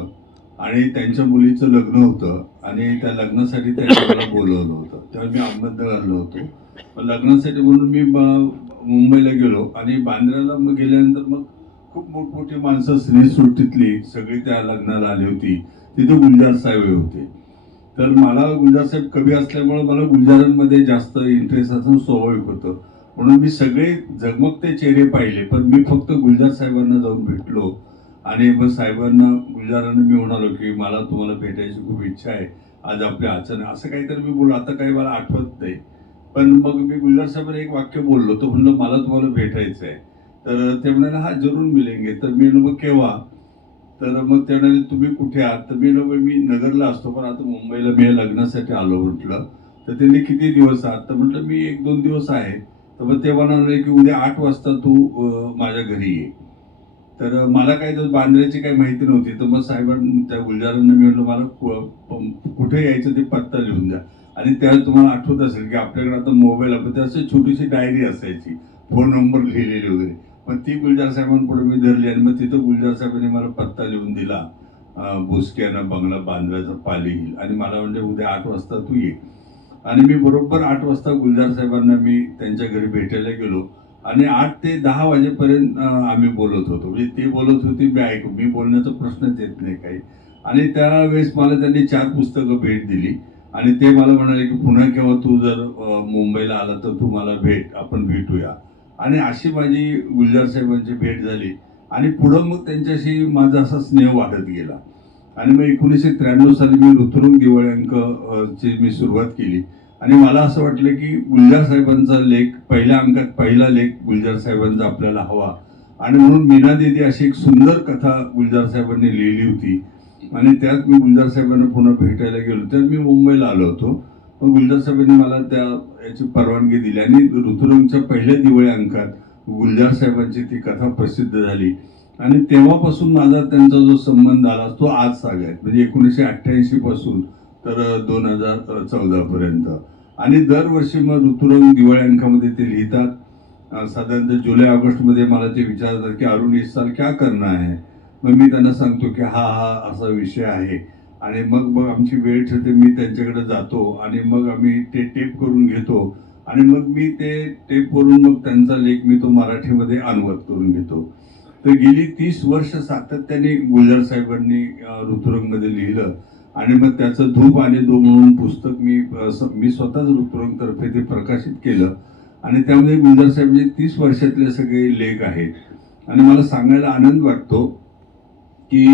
आणि त्यांच्या मुलीचं लग्न होतं आणि त्या लग्नासाठी त्यांनी मला बोलवलं होतं. तेव्हा मी अहमदनगरला होतो. लग्नासाठी म्हणून मी मुंबईला गेलो आणि बांद्र्याला मग गेल्यानंतर मग खूप मोठमोठी माणसं श्रीसृष्टीतली सगळी त्या लग्नाला आली होती. तिथे गुलजार साहेब होते. तर मला गुलजार साहेब कवी असल्यामुळे मला गुलजारांमध्ये जास्त इंटरेस्ट असणं स्वाभाविक होतं. म्हणून मी सगळे झगमगते चेहरे पाहिले, पण मी फक्त गुलजार साहेबांना जाऊन भेटलो. आणि मग साहेबांना, गुलजारांना मी म्हणालो की मला तुम्हाला भेटायची खूप इच्छा आहे, आज आपल्या अचानक असं काहीतरी मी बोललो, आता काही मला आठवत नाही. पण मग मी गुलजार साहेबांना एक वाक्य बोललो, तो म्हणलं मला तुम्हाला भेटायचं आहे. तर ते म्हणाले हा जरूर मिळेंगे. तर मी मग केव्हा? तर मग ते म्हणाले तुम्ही कुठे आहात? तर मी नगरला असतो, पण आता मुंबईला मी लग्नासाठी आलो म्हटलं. तर त्यांनी किती दिवस आहात? तर म्हटलं मी 1-2 दिवस आहे. तर मग ते म्हणाले की उद्या 8 वाजता तू माझ्या घरी ये. तर मला काही बांद्र्याची काही माहिती नव्हती. तर मग साहेबांनी, त्या गुलजारांना मी म्हटलं मला कुठे यायचं ते पत्ता लिहून द्या. आणि त्या तुम्हाला आठवत असेल की आपल्याकडे आता मोबाईल आपण त्याची छोटीशी डायरी असायची, फोन नंबर लिहिलेले वगैरे. पण ती गुलजार साहेबांपुढे मी धरली आणि मग तिथं गुलजार साहेबांनी मला पत्ता लिहून दिला, भुसक्याना बंगला बांद्राचा पाली हिल, आणि मला म्हणजे उद्या 8 वाजता तू ये. आणि मी बरोबर 8 वाजता गुलजार साहेबांना मी त्यांच्या घरी भेटायला गेलो आणि 8 ते 10 वाजेपर्यंत आम्ही बोलत होतो. म्हणजे ते बोलत होते, मी ऐकू, मी बोलण्याचा प्रश्नच येत नाही काही. आणि त्यावेळेस मला त्यांनी 4 पुस्तकं भेट दिली आणि ते मला म्हणाले की पुन्हा केव्हा तू जर मुंबईला आला तर तू मला भेट, आपण भेटूया. आणि अशी माझी गुलजार साहेबांची भेट झाली आणि पुढं मग त्यांच्याशी माझा असा स्नेह वाढत गेला. आणि मग 1993 साली मी ऋतुरूप दिवाळी अंक ची मी सुरुवात केली आणि मला असं वाटलं की गुलजार साहेबांचा लेख, पहिल्या अंकात पहिला लेख गुलजार साहेबांचा आपल्याला हवा. आणि म्हणून मीना दीदी अशी एक सुंदर कथा गुलजार साहेबांनी लिहिली होती आणि त्यात मी गुलजार साहेबांना पुन्हा भेटायला गेलो. तर मी मुंबईला आलो होतो. मग गुलजार साहेबांनी मला याची परवानगी दिली आणि ऋतुरंगच्या पहिल्या दिवाळी अंकात गुलजार साहेबांची ती कथा प्रसिद्ध झाली. आणि तेव्हापासून माझा त्यांचा जो संबंध आला तो आज सागायत, म्हणजे 1988 पासून तर 2014 पर्यंत. आणि दरवर्षी मग ऋतुरंग दिवाळी अंकामध्ये ते लिहितात. साधारणतः जुलै ऑगस्टमध्ये मला ते विचारतात की अरुण इस साल क्या करना है. मग मी त्यांना सांगतो की हा असा विषय आहे. आणि मग आमची वेळ ठरते, मी त्यांच्याकडे जातो आणि मग आम्ही ते टेप करून घेतो आणि मग मी ते टेप करून मग त्यांचा लेख मी तो मराठीमध्ये अनुवाद करून घेतो. तर गेली 30 वर्ष सातत्याने गुलजार साहेबांनी ऋतुरंगमध्ये लिहिलं आणि मग त्याचं धूप आणि दो म्हणून पुस्तक मी स्वतःच ऋतुरंग तर्फे ते प्रकाशित केलं. आणि त्यामध्ये गुलजार साहेबांचे 30 वर्षातले सगळे लेख आहेत. आणि मला सांगायला आनंद वाटतो की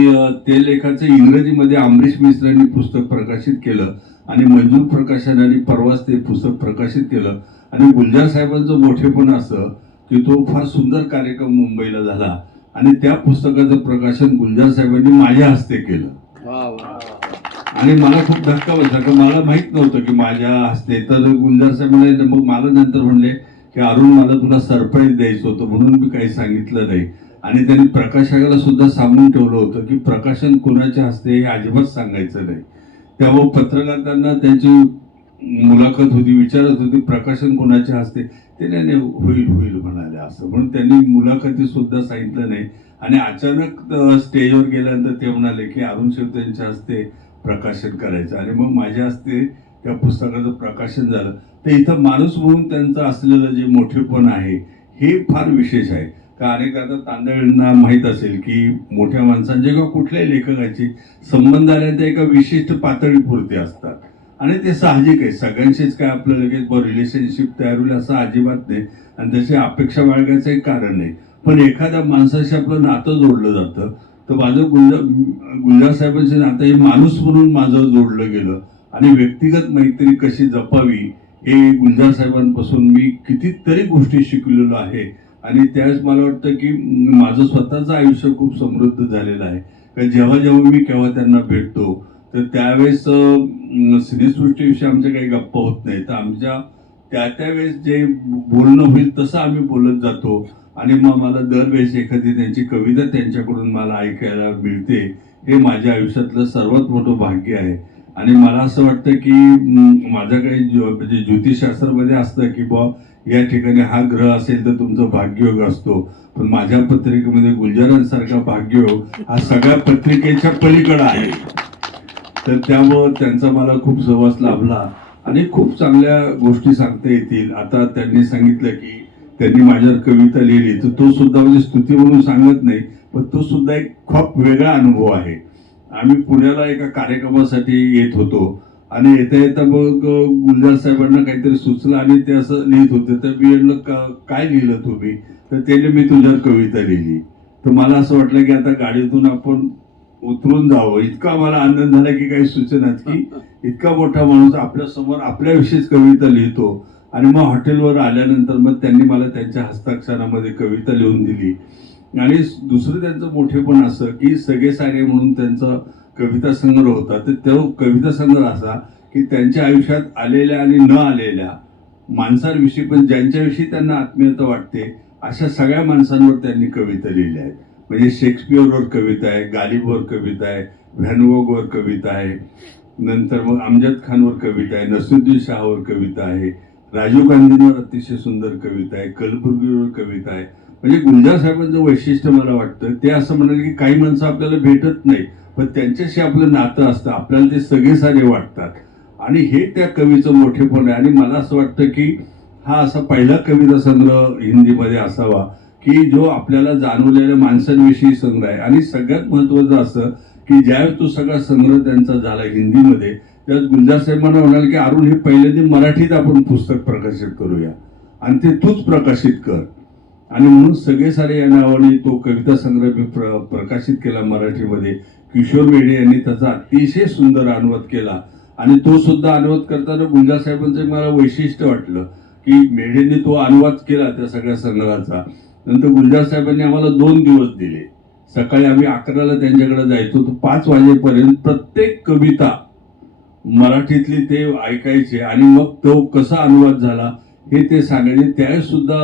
ते लेखाचं इंग्रजीमध्ये अमरीश मिश्रांनी पुस्तक प्रकाशित केलं आणि मंजूर प्रकाशनाने परवाच ते पुस्तक प्रकाशित केलं. आणि गुलजार साहेबांचं मोठेपण असं की तो फार सुंदर कार्यक्रम मुंबईला झाला आणि त्या पुस्तकाचं प्रकाशन गुलजार साहेबांनी माझ्या हस्ते केलं. आणि मला खूप धक्का बसला की मला माहित नव्हतं की माझ्या हस्ते. तर गुलजार साहेबांना मग मला नंतर म्हणले की अरुण, मला तुला सरप्राईज द्यायचं होतं म्हणून मी काही सांगितलं नाही. आणि त्यांनी प्रकाशकाला सुद्धा सांगून ठेवलं होतं की प्रकाशन कोणाच्या हस्ते हे अजिबात सांगायचं नाही. त्यामुळे पत्रकारांना त्यांची मुलाखत होती, विचारत होती प्रकाशन कोणाच्या हस्ते. ते नाही होईल म्हणाले असं, म्हणून त्यांनी मुलाखती सुद्धा सांगितलं नाही. आणि अचानक स्टेजवर गेल्यानंतर ते म्हणाले की अरुण शेवते यांच्या हस्ते प्रकाशन करायचं. आणि मग माझ्या हस्ते त्या पुस्तकाचं प्रकाशन झालं. तर इथं माणूस म्हणून त्यांचं असलेलं जे मोठेपण आहे हे फार विशेष आहे. का अनेकांना तांदळांना माहीत असेल की मोठ्या माणसांचे किंवा कुठल्याही लेखकाचे संबंध आल्या ते एका विशिष्ट पातळीपुरते असतात आणि ते साहजिक आहे. सगळ्यांशीच काय आपलं लगेच रिलेशनशिप तयार होईल असं अजिबात नाही आणि त्याची अपेक्षा बाळगायचं एक कारण नाही. पण एखाद्या माणसाशी आपलं नातं जोडलं जातं. तर माझं गुलजार साहेबांचे नातं हे माणूस म्हणून माझं जोडलं गेलं आणि व्यक्तिगत मैत्री कशी जपावी हे गुलजार साहेबांपासून मी कितीतरी गोष्टी शिकलेलो आहे. आणि त्यावेळेस मला वाटतं की माझं स्वतःचं आयुष्य खूप समृद्ध झालेलं आहे. कारण जेव्हा मी केव्हा त्यांना भेटतो तर त्यावेळेस सिनेसृष्टीविषयी आमच्या काही गप्पा होत नाही. तर आमच्या त्यावेळेस जे बोलणं होईल तसं आम्ही बोलत जातो. आणि मग मला दरवेळेस एखादी त्यांची कविता त्यांच्याकडून मला ऐकायला मिळते. हे माझ्या आयुष्यातलं सर्वात मोठं भाग्य आहे. आणि मला असं वाटतं की माझं काही म्हणजे ज्योतिषशास्त्रामध्ये असतं की बा या ठिकाणी हा ग्रह असेल तर तुमचं भाग्ययोग असतो. पण माझ्या पत्रिकेमध्ये गुलजारांसारखा भाग्ययोग हा सगळ्या पत्रिकेच्या पलीकडे आहे. तर त्यामुळं त्यांचा मला खूप सहवास लाभला आणि खूप चांगल्या गोष्टी सांगता येतील. आता त्यांनी सांगितलं की त्यांनी माझ्यावर कविता लिहिली, तर तो सुद्धा म्हणजे स्तुती म्हणून सांगत नाही, पण तो सुद्धा एक खूप वेगळा अनुभव आहे. आम्ही पुण्याला एका कार्यक्रमासाठी येत होतो आणि येता मग गुलजार साहेबांना काहीतरी सुचलं आणि ते असं लिहित होते. तर मी म्हटलं काय लिहिलं तुम्ही. तर त्याने मी तुझ्यावर कविता लिहिली. तर मला असं वाटलं की आता गाडीतून आपण उतरून जावं. इतका मला आनंद झाला की काही सुचनाच की इतका मोठा माणूस आपल्या समोर आपल्याविषयीच कविता लिहितो. आणि मग हॉटेलवर आल्यानंतर मग त्यांनी मला त्यांच्या हस्ताक्षरामध्ये कविता लिहून दिली. आणि दुसरं त्यांचं मोठेपण असं की सगळे सारे म्हणून त्यांचा कविता संग्रह होता. तर तो कविता संग्रह असा की त्यांच्या आयुष्यात आलेल्या आणि न आलेल्या माणसांविषयी, पण ज्यांच्याविषयी त्यांना आत्मीयता वाटते अशा सगळ्या माणसांवर त्यांनी कविता लिहिल्या आहेत. म्हणजे शेक्सपियरवर कविता आहे, गालिबवर कविता आहे, व्हॅन गोगवर कविता आहे, नंतर मग अमजद खानवर कविता आहे, नसीरुद्दीन शाहवर कविता आहे, राजीव गांधींवर अतिशय सुंदर कविता आहे, कलबुर्गीवर कविता आहे. म्हणजे गुलजार साहेबांचं वैशिष्ट्य मला वाटतं ते असं म्हणाल की काही माणसं आपल्याला भेटत नाही पण त्यांच्याशी आपलं नातं असतं, आपल्याला ते सगळे सारे वाटतात आणि हे त्या कवीचं मोठेपण आहे. आणि मला असं वाटतं की हा असा पहिला कविता संग्रह हिंदीमध्ये असावा की जो आपल्याला जाणवलेल्या माणसांविषयी संग्रह आहे. आणि सगळ्यात महत्वाचं असं की ज्यावेळेस तो सगळा संग्रह त्यांचा झाला हिंदीमध्ये त्यावेळेस गुलजार साहेब मला म्हणाले की अरुण हे पहिल्यांदा मराठीत आपण पुस्तक प्रकाशित करूया आणि ते तूच प्रकाशित कर. आणि म्हणून सगळे सारे या नावाने तो कविता संग्रह मी प्रकाशित केला मराठीमध्ये. किशोर मेढे यांनी त्याचा अतिशय सुंदर अनुवाद केला आणि तो सुद्धा अनुवाद करताना गुलजार साहेबांचं मला वैशिष्ट्य वाटलं की मेढेंनी तो अनुवाद केला त्या सगळ्या संग्रहाचा. नंतर गुलजार साहेबांनी आम्हाला 2 दिवस दिले. सकाळी आम्ही 11ला त्यांच्याकडे जायचो तर 5 वाजेपर्यंत प्रत्येक कविता मराठीतली ते ऐकायचे आणि मग तो कसा अनुवाद झाला हे ते सांगायचे. त्यावेळेस सुद्धा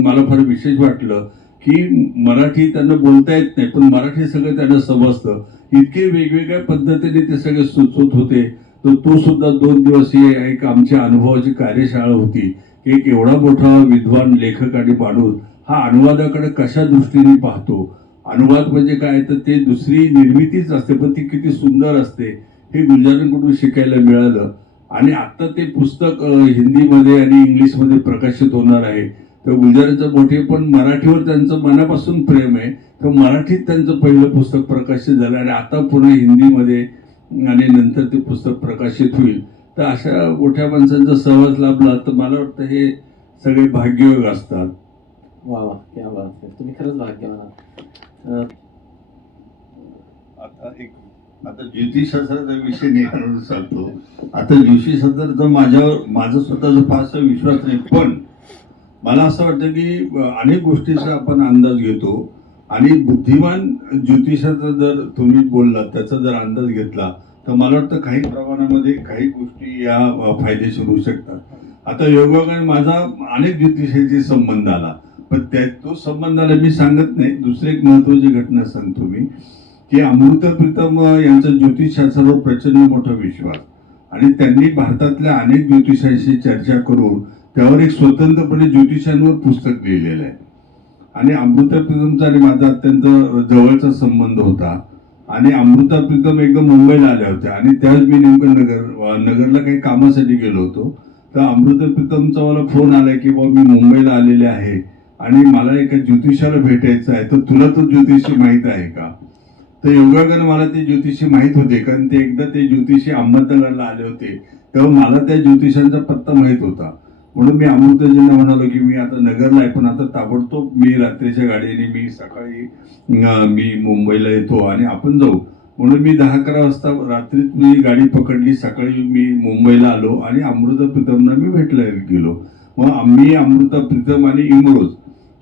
मला फार विशेष वाटलं की मराठी त्यांना बोलता येत नाही पण मराठी सगळं त्यांना समजतं. इतके वेगवेगळ्या पद्धतीने ते सगळे सुचवत होते. तर तो सुद्धा 2 दिवस ही एक आमच्या अनुभवाची कार्यशाळा होती. एक एवढा मोठा विद्वान लेखक आणि माणूस हा अनुवादाकडे कशा दृष्टीने पाहतो. अनुवाद म्हणजे काय तर ते दुसरी निर्मितीच असते पण ती किती सुंदर असते हे गुलजारांकडून शिकायला मिळालं. आणि आता ते पुस्तक हिंदीमध्ये आणि इंग्लिशमध्ये प्रकाशित होणार आहे. तर गुलजारांचं मोठेपण मराठीवर त्यांचं मनापासून प्रेम आहे. तर मराठीत त्यांचं पहिलं पुस्तक प्रकाशित झालं आणि आता पुन्हा हिंदीमध्ये आणि नंतर ते पुस्तक प्रकाशित होईल. तर अशा मोठ्या माणसांचा सहवास लाभला तर मला वाटतं हे सगळे भाग्ययोग असतात. वा वा, क्या बात आहे, तुम्ही खरंच भाग्यवान आहात. आता ज्योतिषशास्त्राचा विषय निघाला चालतो. आता ज्योतिषशास्त्राचा माझा स्वतःचा फारसा विश्वास नाही पण मला असं वाटतं की अनेक गोष्टीचा आपण अंदाज घेतो आणि बुद्धिमान ज्योतिषाचा जर तुम्ही बोललात त्याचा जर अंदाज घेतला तर मला वाटतं काही प्रमाणामध्ये काही गोष्टी या फायदेशीर होऊ शकतात. आता योगायोगाने माझा अनेक ज्योतिषाशी संबंध आला पण तो संबंधाला मी सांगत नाही. दुसरी एक महत्वाची घटना सांगतो मी की अमृता प्रीतम यांचा ज्योतिषशास्त्रावर प्रचंड मोठा विश्वास आणि त्यांनी भारतातल्या अनेक ज्योतिषांशी चर्चा करून त्यावर एक स्वतंत्रपणे ज्योतिषांवर पुस्तक लिहिलेलं आहे. आणि अमृता प्रीतमचा आणि माझा अत्यंत जवळचा संबंध होता आणि अमृता प्रीतम एकदम मुंबईला आल्या होत्या आणि त्यावेळेस मी नेमकं नगरला काही कामासाठी गेलो होतो. तर अमृता प्रीतमचा मला फोन आला की बाबा मी मुंबईला आलेले आहे आणि मला एका ज्योतिषाला भेटायचं आहे तर तुला तो ज्योतिषी माहीत आहे का. तर योगायोगाने मला ते ज्योतिषी माहीत होते कारण ते एकदा ते ज्योतिषी अहमदनगरला आले होते तेव्हा मला त्या ज्योतिषांचा पत्ता माहीत होता. म्हणून मी अमृताजींना म्हणालो की मी आता नगरला आहे पण आता ताबडतोब मी रात्रीच्या गाडीने मी सकाळी मी मुंबईला येतो आणि आपण जाऊ. म्हणून मी 10-11 वाजता रात्री मी गाडी पकडली. सकाळी मी मुंबईला आलो आणि अमृता प्रीतमना मी भेटायला गेलो. मग आम्ही अमृता प्रीतम आणि इमरोज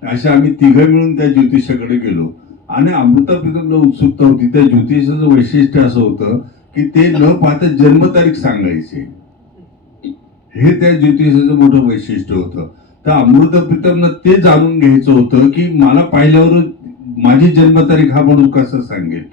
अशा आम्ही तिघं मिळून त्या ज्योतिषाकडे गेलो आणि अमृता प्रीतमला उत्सुकता होती. त्या ज्योतिषाचं वैशिष्ट्य असं होतं की ते न पाहता जन्मतारीख सांगायचे. हे त्या ज्योतिषाचं मोठं वैशिष्ट्य होतं. तर अमृता प्रीतमनं ते जाणून घ्यायचं होतं की मला पाहिल्यावर माझी जन्मतारीख हा माणूस कसं सांगेल.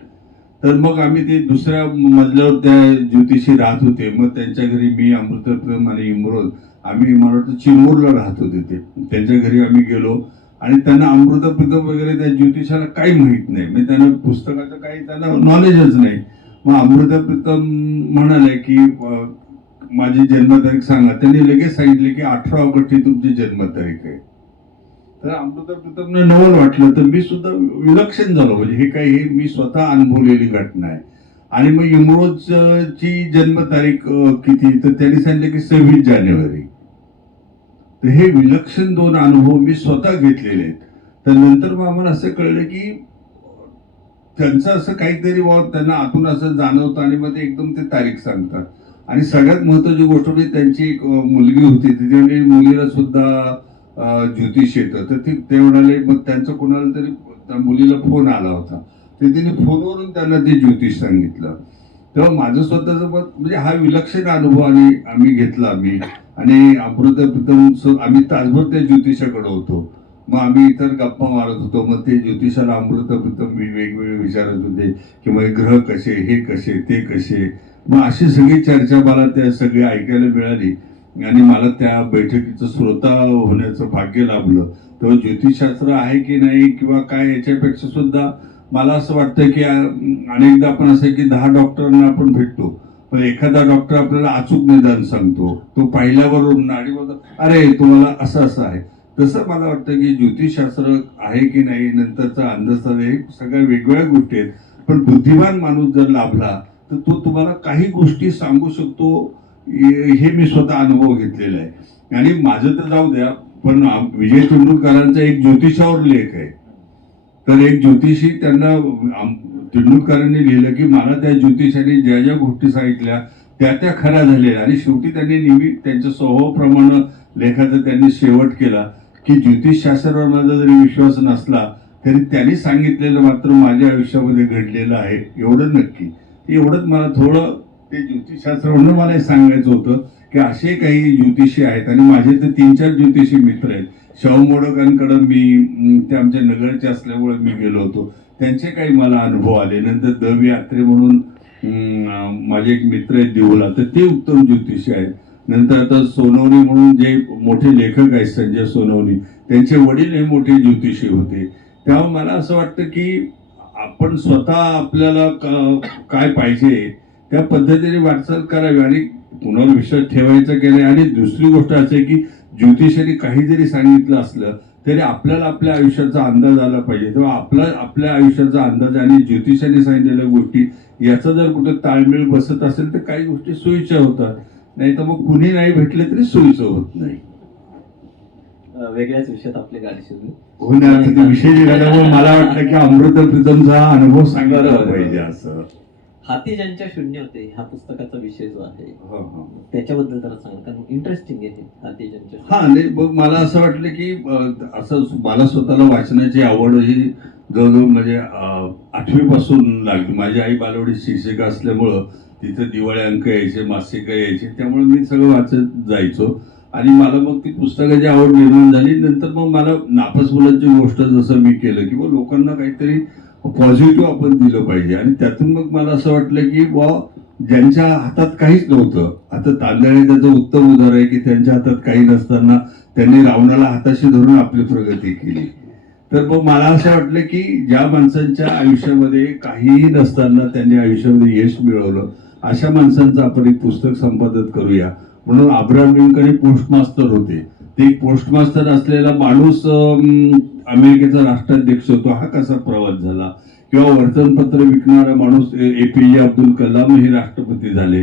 तर मग आम्ही ते दुसऱ्या मजल्यावर त्या ज्योतिषी राहत होते. मग त्यांच्या घरी मी अमृता प्रीतम आणि इमरोज आम्ही मला वाटतं चिमूरला राहत होते. ते त्यांच्या घरी आम्ही गेलो आणि त्यांना अमृता प्रीतम वगैरे त्या ज्योतिषाला काही माहीत नाही म्हणजे त्यांना पुस्तकाचं काही त्यांना नॉलेजच नाही. मग अमृता प्रीतम म्हणाले की माझी जन्मतारीख सांगा. त्यांनी लगेच सांगितले की 18 ऑगस्ट ही तुमची जन्मतारीख आहे. तर अमृता प्रीतमने नवल वाटलं तर मी सुद्धा विलक्षण झालो म्हणजे हे काही हे मी स्वतः अनुभवलेली घटना आहे. आणि मग इमरोजची जन्मतारीख किती तर त्यांनी सांगितलं की 26 जानेवारी. तर हे विलक्षण 2 अनुभव मी स्वतः घेतलेले आहेत. तर नंतर मग आम्हाला असं कळलं की त्यांचं असं काहीतरी त्यांना आतून असं जाणवतं आणि मग ते एकदम ते तारीख सांगतात. आणि सगळ्यात महत्वाची गोष्ट म्हणजे त्यांची एक मुलगी होती तिथे मुलीला सुद्धा ज्योतिष येतं. तर ते म्हणाले मग त्यांचं कोणाला तरी त्या मुलीला फोन आला होता तर तिने फोनवरून त्यांना ते ज्योतिष सांगितलं. तेव्हा माझं स्वतःचं मत म्हणजे हा विलक्षण अनुभव आम्ही घेतला. आणि अमृता प्रीतम आम्ही तासभर त्या ज्योतिषाकडे होतो. मग आम्ही इतर गप्पा मारत होतो. मग ते ज्योतिषाला अमृता प्रीतम वेगवेगळे विचारत होते की मग ग्रह कसे हे कसे ते कसे. मग अशी सगळी चर्चा मला त्या सगळी ऐकायला मिळाली आणि मला त्या बैठकीचं श्रोता होण्याचं भाग्य लाभलं. तर ज्योतिषशास्त्र आहे की नाही किंवा काय याच्यापेक्षा सुद्धा मला असं वाटतं की अनेकदा आपण असं की 10 डॉक्टरांना आपण भेटतो, पण एखादा डॉक्टर आपल्याला अचूक निदान सांगतो, तो पाहिल्यावरून आणि बोलतो अरे तुम्हाला असं असं आहे. तसं मला वाटतं की ज्योतिषशास्त्र आहे की नाही नंतरचा अंधश्रद्धा हे सगळ्या वेगवेगळ्या गोष्टी आहेत, पण बुद्धिमान माणूस जर लाभला तर तो तुम्हाला काही गोष्टी सांगू शकतो. हे मी स्वतः अनुभव घेतलेला आहे. आणि माझं तर जाऊ द्या, पण विजय तेंडुलकरांचा एक ज्योतिषावर लेख आहे. तर एक ज्योतिषी त्यांना तेंडुलकरांनी लिहिलं की मला त्या ज्योतिषाने ज्या ज्या गोष्टी सांगितल्या त्या खऱ्या झाल्या. आणि शेवटी त्यांनी नेहमी त्यांच्या स्वभावाप्रमाणे लेखाचा त्यांनी शेवट केला की ज्योतिषशास्त्रावर माझा जरी विश्वास नसला तरी त्यांनी सांगितलेलं मात्र माझ्या आयुष्यामध्ये घडलेलं आहे एवढं नक्की. एवढंच मला थोडं ते ज्योतिषशास्त्र म्हणून मला हे सांगायचं होतं की असे काही ज्योतिषी आहेत. आणि माझे तर 3-4 ज्योतिषी मित्र आहेत. शाहू मोडकांकडे मी ते आमच्या नगरचे असल्यामुळे मी गेलो होतो, त्यांचे काही मला अनुभव आले. नंतर दवी यात्रे म्हणून माझे एक मित्र आहेत देऊला, तर ते उत्तम ज्योतिषी आहेत. नंतर आता सोनवणे म्हणून जे मोठे लेखक आहेत संजय सोनवणे, त्यांचे वडील हे मोठे ज्योतिषी होते. तेव्हा मला असं वाटतं की आपण स्वतः आपल्याला काय पाहिजे त्या पद्धतीने वाटचाल करावी आणि कुणाला विश्वास ठेवायचा की नाही. आणि दुसरी गोष्ट अशी की ज्योतिषाने काही जरी सांगितलं असलं तरी आपल्याला आपल्या आयुष्याचा अंदाज आला पाहिजे. तेव्हा आपल्या आयुष्याचा अंदाज आणि ज्योतिषाने सांगितलेल्या गोष्टी याचा जर कुठं ताळमेळ बसत असेल तर काही गोष्टी सोयीच्या होतात, नाही तर मग कुणी नाही भेटले तरी सोयीचं होत नाही. वेगळ्याच विषयात आपली गाडी शिरली होण्याचा विषय निघाल्यामुळे मला वाटलं की अमृत प्रीतमचा हा अनुभव सांगायला पाहिजे. असं हाती ज्यांच्या शून्य होते ह्या पुस्तकाचा विषय जो आहे त्याच्याबद्दल जरा सांगा, कारण इंटरेस्टिंग आहे हाती ज्यांच्या. हा नाही, मग मला असं वाटलं की असं मला स्वतःला वाचनाची आवड ही जवळजवळ म्हणजे 8वी पासून लागली. माझी आई बालवाडी शिक्षिका असल्यामुळं तिथं दिवाळी अंक यायचे, मासिकं यायचे, त्यामुळे मी सगळं वाचत जायचो. आणि मला मग ती पुस्तकाची आवड निर्माण झाली. नंतर मग मला नापास मुलांची गोष्ट जसं मी केलं की लोकांना काहीतरी पॉझिटिव्ह आपण दिलं पाहिजे. आणि त्यातून मग मला असं वाटलं की ज्यांच्या हातात काहीच नव्हतं, आता तांदळे त्याचं उत्तम उदाहरण आहे की त्यांच्या हातात काही नसताना त्यांनी रावणाला हाताशी धरून आपली प्रगती केली. तर मग मला असं वाटलं की ज्या माणसांच्या आयुष्यामध्ये काहीही नसताना त्यांनी आयुष्यामध्ये यश मिळवलं अशा माणसांचं आपण एक पुस्तक संपादित करूया. म्हणून अब्राहम लिंकन हे पोस्ट मास्तर होते. ते पोस्ट मास्तर असलेला माणूस अमेरिकेचा राष्ट्राध्यक्ष होतो, हा कसा प्रवास झाला. किंवा वर्तमानपत्र विकणारा माणूस APJ अब्दुल कलाम हे राष्ट्रपती झाले.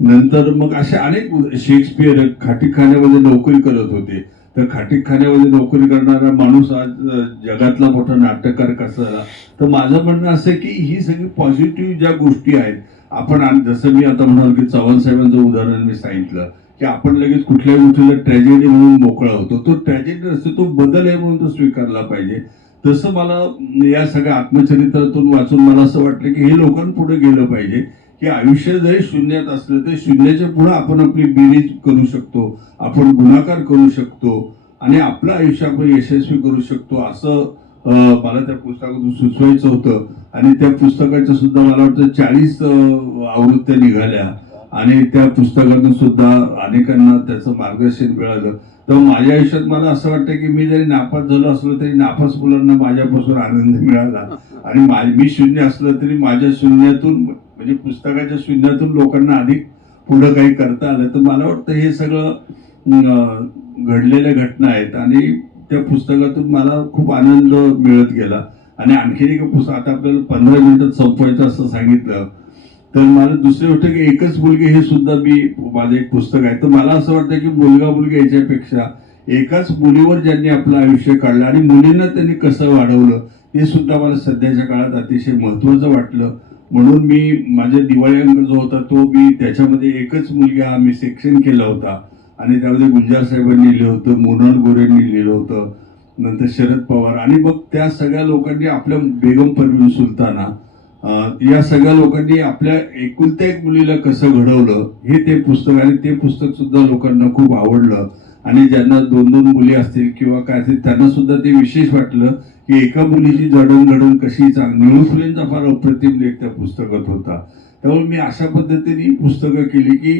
नंतर मग असे अनेक, शेक्सपियर खाटीकखान्यामध्ये नोकरी करत होते, तर खाटीकखान्यामध्ये नोकरी करणारा माणूस आज जगातला मोठा नाटककार कसा झाला. तर माझं म्हणणं असं की ही सगळी पॉझिटिव्ह ज्या गोष्टी आहेत आपण, जसं मी आता म्हणाल की चव्हाण साहेबांचं उदाहरण मी सांगितलं की आपण लगेच कुठल्याही गोष्टीला ट्रॅजेडी म्हणून मोकळा होतो. तो ट्रॅजेडी असतो, तो बदल आहे म्हणून तो स्वीकारला पाहिजे. तसं मला या सगळ्या आत्मचरित्रातून वाचून मला असं वाटलं की हे लोकांपुढे गेलं पाहिजे की आयुष्य जरी शून्यात असलं तरी शून्याच्या पुढे आपण आपली बेरीज करू शकतो, आपण गुणाकार करू शकतो आणि आपलं आयुष्य आपण यशस्वी करू शकतो, असं मला त्या पुस्तकातून सुचवायचं होतं. आणि त्या पुस्तकाच्या सुद्धा मला वाटतं 40 आवृत्त्या निघाल्या आणि त्या पुस्तकातून सुद्धा अनेकांना त्याचं मार्गदर्शन मिळालं. तर माझ्या आयुष्यात मला असं वाटतं की मी जरी नापास झालो असलो तरी नापास मुलांना माझ्यापासून आनंद मिळाला. आणि मी शून्य असलं तरी माझ्या शून्यातून, म्हणजे पुस्तकाच्या शून्यातून लोकांना अधिक पुढं काही करता आलं. तर मला वाटतं हे सगळं घडलेल्या घटना आहेत आणि त्या पुस्तकातून मला खूप आनंद मिळत गेला. आणि आणखीन एक पुस्तक, आता आपल्याला 15 मिनिटात संपवायचं असं सांगितलं तर मला दुसरी गोष्ट की एकच मुलगी हे सुद्धा माझं एक पुस्तक आहे. तर मला असं वाटतं की मुलगा मुलगी याच्यापेक्षा एकाच मुलीवर ज्यांनी आपलं आयुष्य काढलं आणि मुलींना त्यांनी कसं वाढवलं हे सुद्धा मला सध्याच्या काळात अतिशय महत्त्वाचं वाटलं. म्हणून मी माझ्या दिवाळी अंक जो होता तो मी त्याच्यामध्ये एकच मुलगी हा मी सेक्शन केला होता. आणि त्यामध्ये गुलजार साहेबांनी लिहिलं होतं, मोनाल गोरेंनी लिहिलं होतं, नंतर शरद पवार, आणि मग त्या सगळ्या लोकांनी आपल्या बेगम परवीन सुलताना या सगळ्या लोकांनी आपल्या एकुलत्या एक मुलीला कसं घडवलं हे ते पुस्तक. आणि ते पुस्तक सुद्धा लोकांना खूप आवडलं. आणि ज्यांना 2-2 मुली असतील किंवा काय असतील त्यांना सुद्धा ते विशेष वाटलं की एका मुलीची जडणघडण कशी. निळू फुलेंचा फार अप्रतिम लेख त्या पुस्तकात होता. त्यामुळे मी अशा पद्धतीने पुस्तकं केली की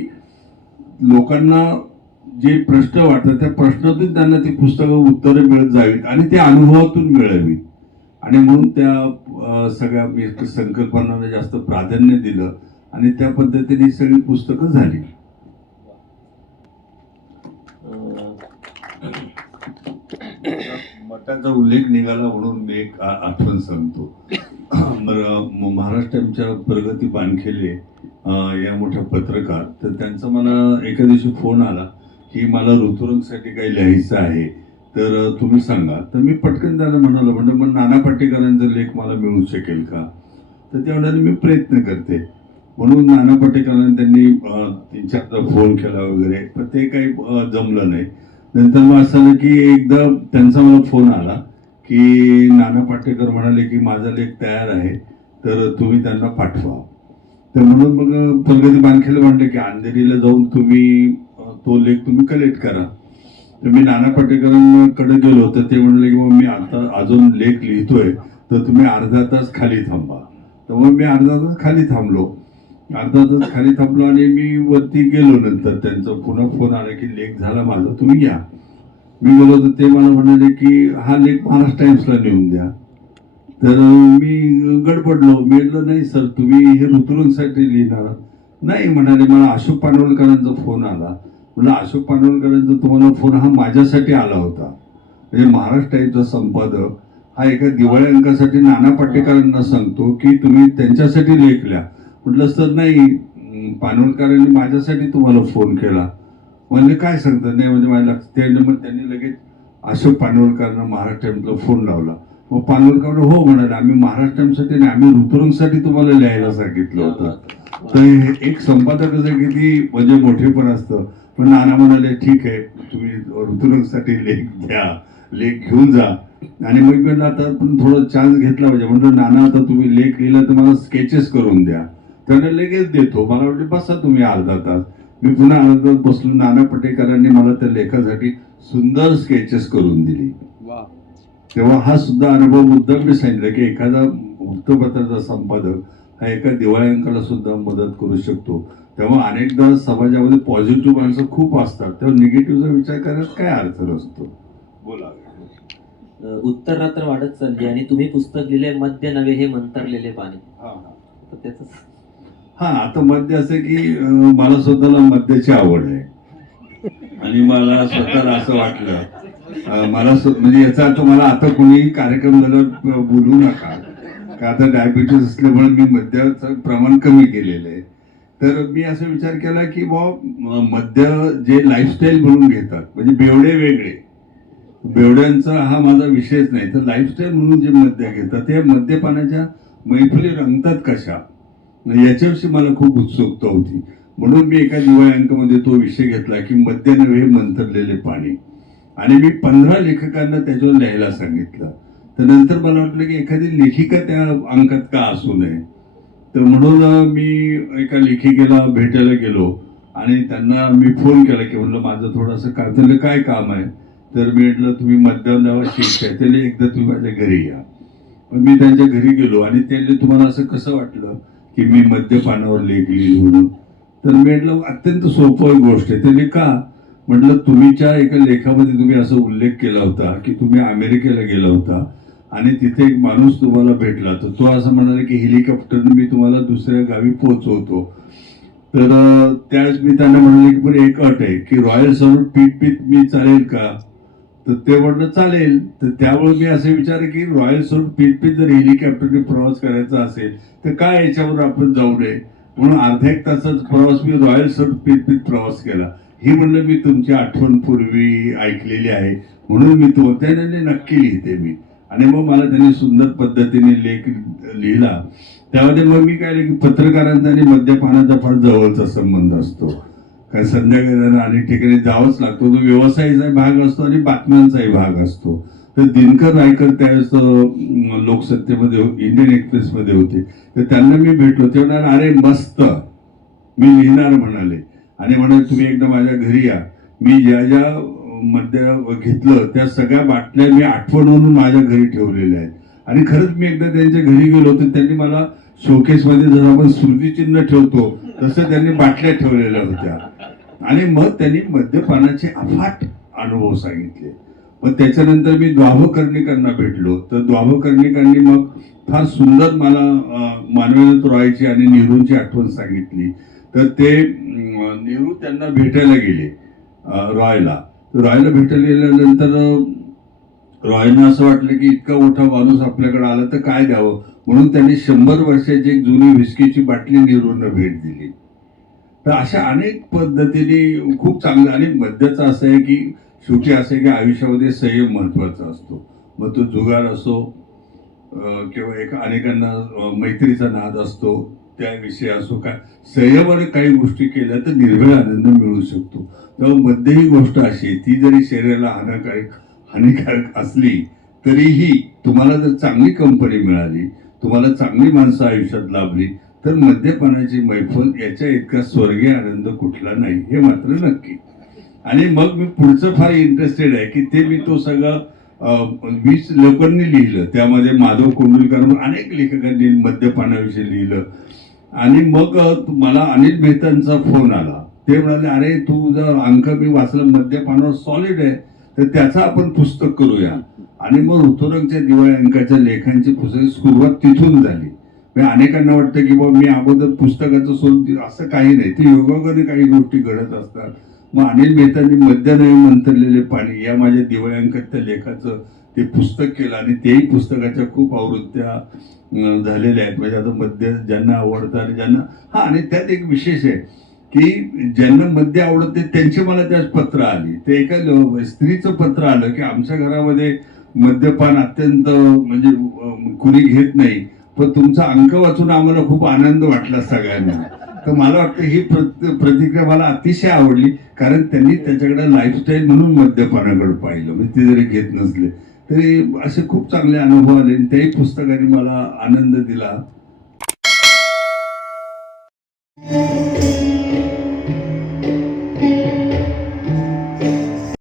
लोकांना जे प्रश्न वाटतात त्या प्रश्नातून त्यांना ती पुस्तकं उत्तरं मिळत जावीत आणि ते अनुभवातून मिळावीत. आणि म्हणून त्या सगळ्या मी संकल्पनांना जास्त प्राधान्य दिलं आणि त्या पद्धतीने ही सगळी पुस्तकं झाली. मठाचा उल्लेख निघाला म्हणून मी एक आठवण सांगतो. महाराष्ट्राच्या प्रगती बानखेले या मोठ्या पत्रकार, तर त्यांचा मला एका दिवशी फोन आला की मला ऋतुरंगसाठी काही लिहायचं आहे तर तुम्ही सांगा. तर मी पटकन त्यांना म्हणालो, मग नाना पाटेकरांचा लेख मला मिळू शकेल का? तर त्या म्हणाले मी प्रयत्न करते. म्हणून नाना पाटेकरांनी त्यांनी 3-4दा फोन केला वगैरे, पण ते काही जमलं नाही. नंतर मग असं झालं की एकदा त्यांचा मला फोन आला की नाना पाटेकर म्हणाले की माझा लेख तयार आहे तर तुम्ही त्यांना पाठवा. तर म्हणून मग प्रगती बानखेले म्हणले की अंधेरीला जाऊन तुम्ही तो लेख तुम्ही कलेक्ट करा. तर मी नाना पाटेकरांकडे गेलो तर ते म्हणले की मग मी आता अजून लेख लिहितोय तर तुम्ही अर्धा तास खाली थांबा. तर मग मी अर्धा तास खाली थांबलो आणि मी वरती गेलो. नंतर त्यांचा पुन्हा फोन आला की लेख झाला माझा, तुम्ही या. मी गेलो तर ते मला म्हणाले की हा लेख महाराष्ट्र टाइम्सला नेऊन द्या. तर मी गडबडलो. मी म्हटलं नाही सर, तुम्ही हे ऋतुरंगसाठी लिहिणार? नाही म्हणाले, मला अशोक पानवलकरांचा फोन आला. म्हणलं अशोक पानवलकरांचा तुम्हाला फोन हा माझ्यासाठी आला होता. म्हणजे महाराष्ट्र टाइम्सचा संपादक हा एका दिवाळी अंकासाठी नाना पाटेकरांना सांगतो की तुम्ही त्यांच्यासाठी लेख लिहा. म्हटलं सर नाही, पानवलकरांनी माझ्यासाठी तुम्हाला फोन केला. म्हणजे काय सांगतात? नाही म्हणजे माझ्या लक्षात. मग त्यांनी लगेच अशोक पानवलकरांना महाराष्ट्र टाइम्सला फोन लावला. मग पानवलकर हो म्हणाले, आम्ही महाराष्ट्र टाइम्ससाठी नाही, आम्ही ऋतुरंगसाठी तुम्हाला लिहायला सांगितलं होतं. तर एक संपादकाचं किती म्हणजे मोठेपण असतं. पण नाना म्हणाले ठीक आहे, तुम्ही ऋतुरंगसाठी लेख द्या, लेख घेऊन जा. आणि मग म्हणलं आता पण थोडं चान्स घेतला पाहिजे. म्हटलं नाना आता तुम्ही लेख लिहिला तर मला स्केचेस करून द्या. त्याने लगेच देतो. मला वाटले बसा तुम्ही अर्धा तास. मी पुन्हा अर्धा तास बसलो. नाना पाटेकरांनी मला त्या लेखासाठी सुंदर स्केचेस करून दिली. तेव्हा हा सुद्धा अनुभव मुद्दाम मी सांगितलं की एखादा वृत्तपत्राचा संपादक हा एका दिवाळी अंकाला सुद्धा मदत करू शकतो. तेव्हा अनेकदा समाजामध्ये पॉझिटिव्ह माणसं खूप असतात, तेव्हा निगेटिव्हचा विचार करण्यात काय अर्थ नसतो. बोला. उत्तर रात्र वाढत चालली आणि तुम्ही पुस्तक लिहिले मध्य नव्हे हे मंतरलेले पाणी. तर त्याच आता मद्य असं की मला स्वतःला मद्याची आवड आहे आणि मला स्वतःला असं वाटलं मला म्हणजे याचा अर्थ मला आता कोणी कार्यक्रम झाल्यावर बोलू नका का, आता डायबिटीस असल्यामुळे मी मद्याचं प्रमाण कमी केलेलं आहे. तर मी असा विचार केला की मद्य जे लाईफस्टाईल म्हणून घेतात, म्हणजे बेवडे वेगळे, बेवड्यांचा हा माझा विषयच नाही, तर लाईफस्टाईल म्हणून जे मद्य घेतात ते मद्यपानाच्या मैफिली रंगतात कशा, याच्याविषयी मला खूप उत्सुकता होती. म्हणून मी एका दिवाळी अंकामध्ये तो विषय घेतला की मद्य नव्हे मंतरलेले पाणी. आणि मी 15 लेखकांना त्याच्यावर लिहायला सांगितलं. तर नंतर मला वाटलं की एखादी लेखिका त्या अंकात का असू नये. तर म्हणून मी एका लेखिकेला भेटायला गेलो आणि त्यांना मी फोन केला की म्हणलं माझं थोडंसं त्याला काय काम आहे. तर मी म्हटलं तुम्ही मद्यावर शिकताय, त्याला एकदा तुम्ही माझ्या घरी या. मग मी त्यांच्या घरी गेलो आणि त्याला तुम्हाला असं कसं वाटलं की मी मद्यपानावर लेख लिहिलो म्हणून. तर मी म्हटलं अत्यंत सोपं गोष्ट आहे. त्याने का म्हटलं तुमच्या एका लेखामध्ये तुम्ही असा उल्लेख केला होता की तुम्ही अमेरिकेला गेला होता आणि तिथे एक माणूस तुम्हाला भेटला, तर तो असं म्हणाला की हेलिकॉप्टरने मी तुम्हाला दुसऱ्या गावी पोहोचवतो. तर त्यावेळेस मी त्यांना म्हणाले की पण एक अट आहे की रॉयल सलूट पीत पीत मी चालेल का. तर ते म्हटलं चालेल. तर त्यामुळे मी असे विचार की रॉयल सलूट पीत पीत जर हेलिकॉप्टरने प्रवास करायचा असेल तर काय याच्यावर आपण जाऊ नये. म्हणून अर्धा एक तासाचा प्रवास मी रॉयल सलूट पीत पीत प्रवास केला. ही म्हणलं मी तुमची आठवण पूर्वी ऐकलेली आहे म्हणून मी त्याने नक्की लिहिते मी. आणि मग मला त्यांनी सुंदर पद्धतीने लेख लिहिला. त्यामध्ये मग मी काय की पत्रकारांचा आणि मद्यपानाचा फार जवळचा संबंध असतो, कारण संध्याकाळी अनेक ठिकाणी जावंच लागतो. तो व्यवसायाचा भाग असतो आणि बातम्यांचाही भाग असतो. तर दिनकर रायकर त्यावेळेस लोकसत्तेमध्ये इंडियन एक्सप्रेसमध्ये होते. तर त्यांना मी भेटलो. ते म्हणाले अरे मस्त मी लिहिणार म्हणाले. आणि म्हणाले तुम्ही एकदा माझ्या घरी या. मी ज्या ज्या मद्य घेतलं त्या सगळ्या बाटल्या मी आठवण म्हणून माझ्या घरी ठेवलेल्या आहेत. आणि खरंच मी एकदा त्यांच्या घरी गेलो तर त्यांनी मला शोकेसमध्ये जसं आपण स्मृतिचिन्ह ठेवतो तसं त्यांनी बाटल्या ठेवलेल्या होत्या. आणि मग त्यांनी मद्यपानाचे अफाट अनुभव सांगितले. मग त्याच्यानंतर मी द्वाभकर्णिकांना भेटलो, तर द्वाभकर्णिकांनी मग फार सुंदर मला मानवेंद्र रॉयची आणि नेहरूंची आठवण सांगितली. तर ते नेहरू त्यांना भेटायला गेले रॉयला. रॉयला भेटायला गेल्यानंतर रॉयना असं वाटलं की इतका मोठा माणूस आपल्याकडे आला तर काय द्यावं, म्हणून त्यांनी 100 वर्षाची एक जुनी व्हिस्कीची बाटली नेहरूंना भेट दिली. तर अशा अनेक पद्धतीने खूप चांगलं. आणि मद्याचं असं आहे की शेवटी असं आहे की आयुष्यामध्ये संयम महत्वाचा असतो. मग तो जुगार असो किंवा अनेकांना मैत्रीचा नाद असतो, त्याविषयी असो, काय संयमाने काही गोष्टी केल्या तर निर्भय आनंद मिळू शकतो. तेव्हा मद्य ही गोष्ट अशी, ती जरी शरीराला हानिकारक असली तरीही तुम्हाला जर चांगली कंपनी मिळाली, तुम्हाला चांगली माणसं आयुष्यात लाभली, तर मद्यपानाची मैफल याच्या इतका स्वर्गीय आनंद कुठला नाही, हे मात्र नक्की. आणि मग मी पुढचं फार इंटरेस्टेड आहे की ते मी तो सगळं 20 लोकांनी लिहिलं. त्यामध्ये माधव कोंडविलकर अनेक लेखकांनी मद्यपानाविषयी लिहिलं. आणि मग मला अनिल मेहतांचा फोन आला. ते म्हणाले, अरे तू जर अंक मी वाचलं मद्यपानावर सॉलिड आहे, तर त्याचं आपण पुस्तक करूया. आणि मग ऋतुरंगच्या दिवाळी अंकाच्या लेखांची पुस्तक सुरुवात तिथून झाली. अनेकांना वाटतं की बाबा मी अगोदर पुस्तकाचं शोध, असं काही नाही. ते योगायोगाने काही गोष्टी घडत असतात. मग अनिल मेहतांनी मद्य नाही मंतरलेले पाणी या माझ्या दिवाळी अंकात त्या लेखाचं ते पुस्तक केलं. आणि तेही पुस्तकाच्या खूप आवृत्त्या झालेल्या आहेत. म्हणजे आता मद्य ज्यांना आवडतं आणि ज्यांना आणि त्यात एक विशेष आहे की ज्यांना मद्य आवडते त्यांची मला त्यात पत्र आली. ते एका स्त्रीचं पत्र आलं की आमच्या घरामध्ये मद्यपान अत्यंत म्हणजे कुणी घेत नाही, पण तुमचा अंक वाचून आम्हाला खूप आनंद वाटला सगळ्यांना. तर मला वाटतं ही प्रतिक्रिया मला अतिशय आवडली, कारण त्यांनी त्याच्याकडे लाईफस्टाईल म्हणून मद्यपानाकडे पाहिलं. म्हणजे ते जरी घेत नसले तरी असे खूप चांगले अनुभव आले. त्याही पुस्तकाने मला आनंद दिला.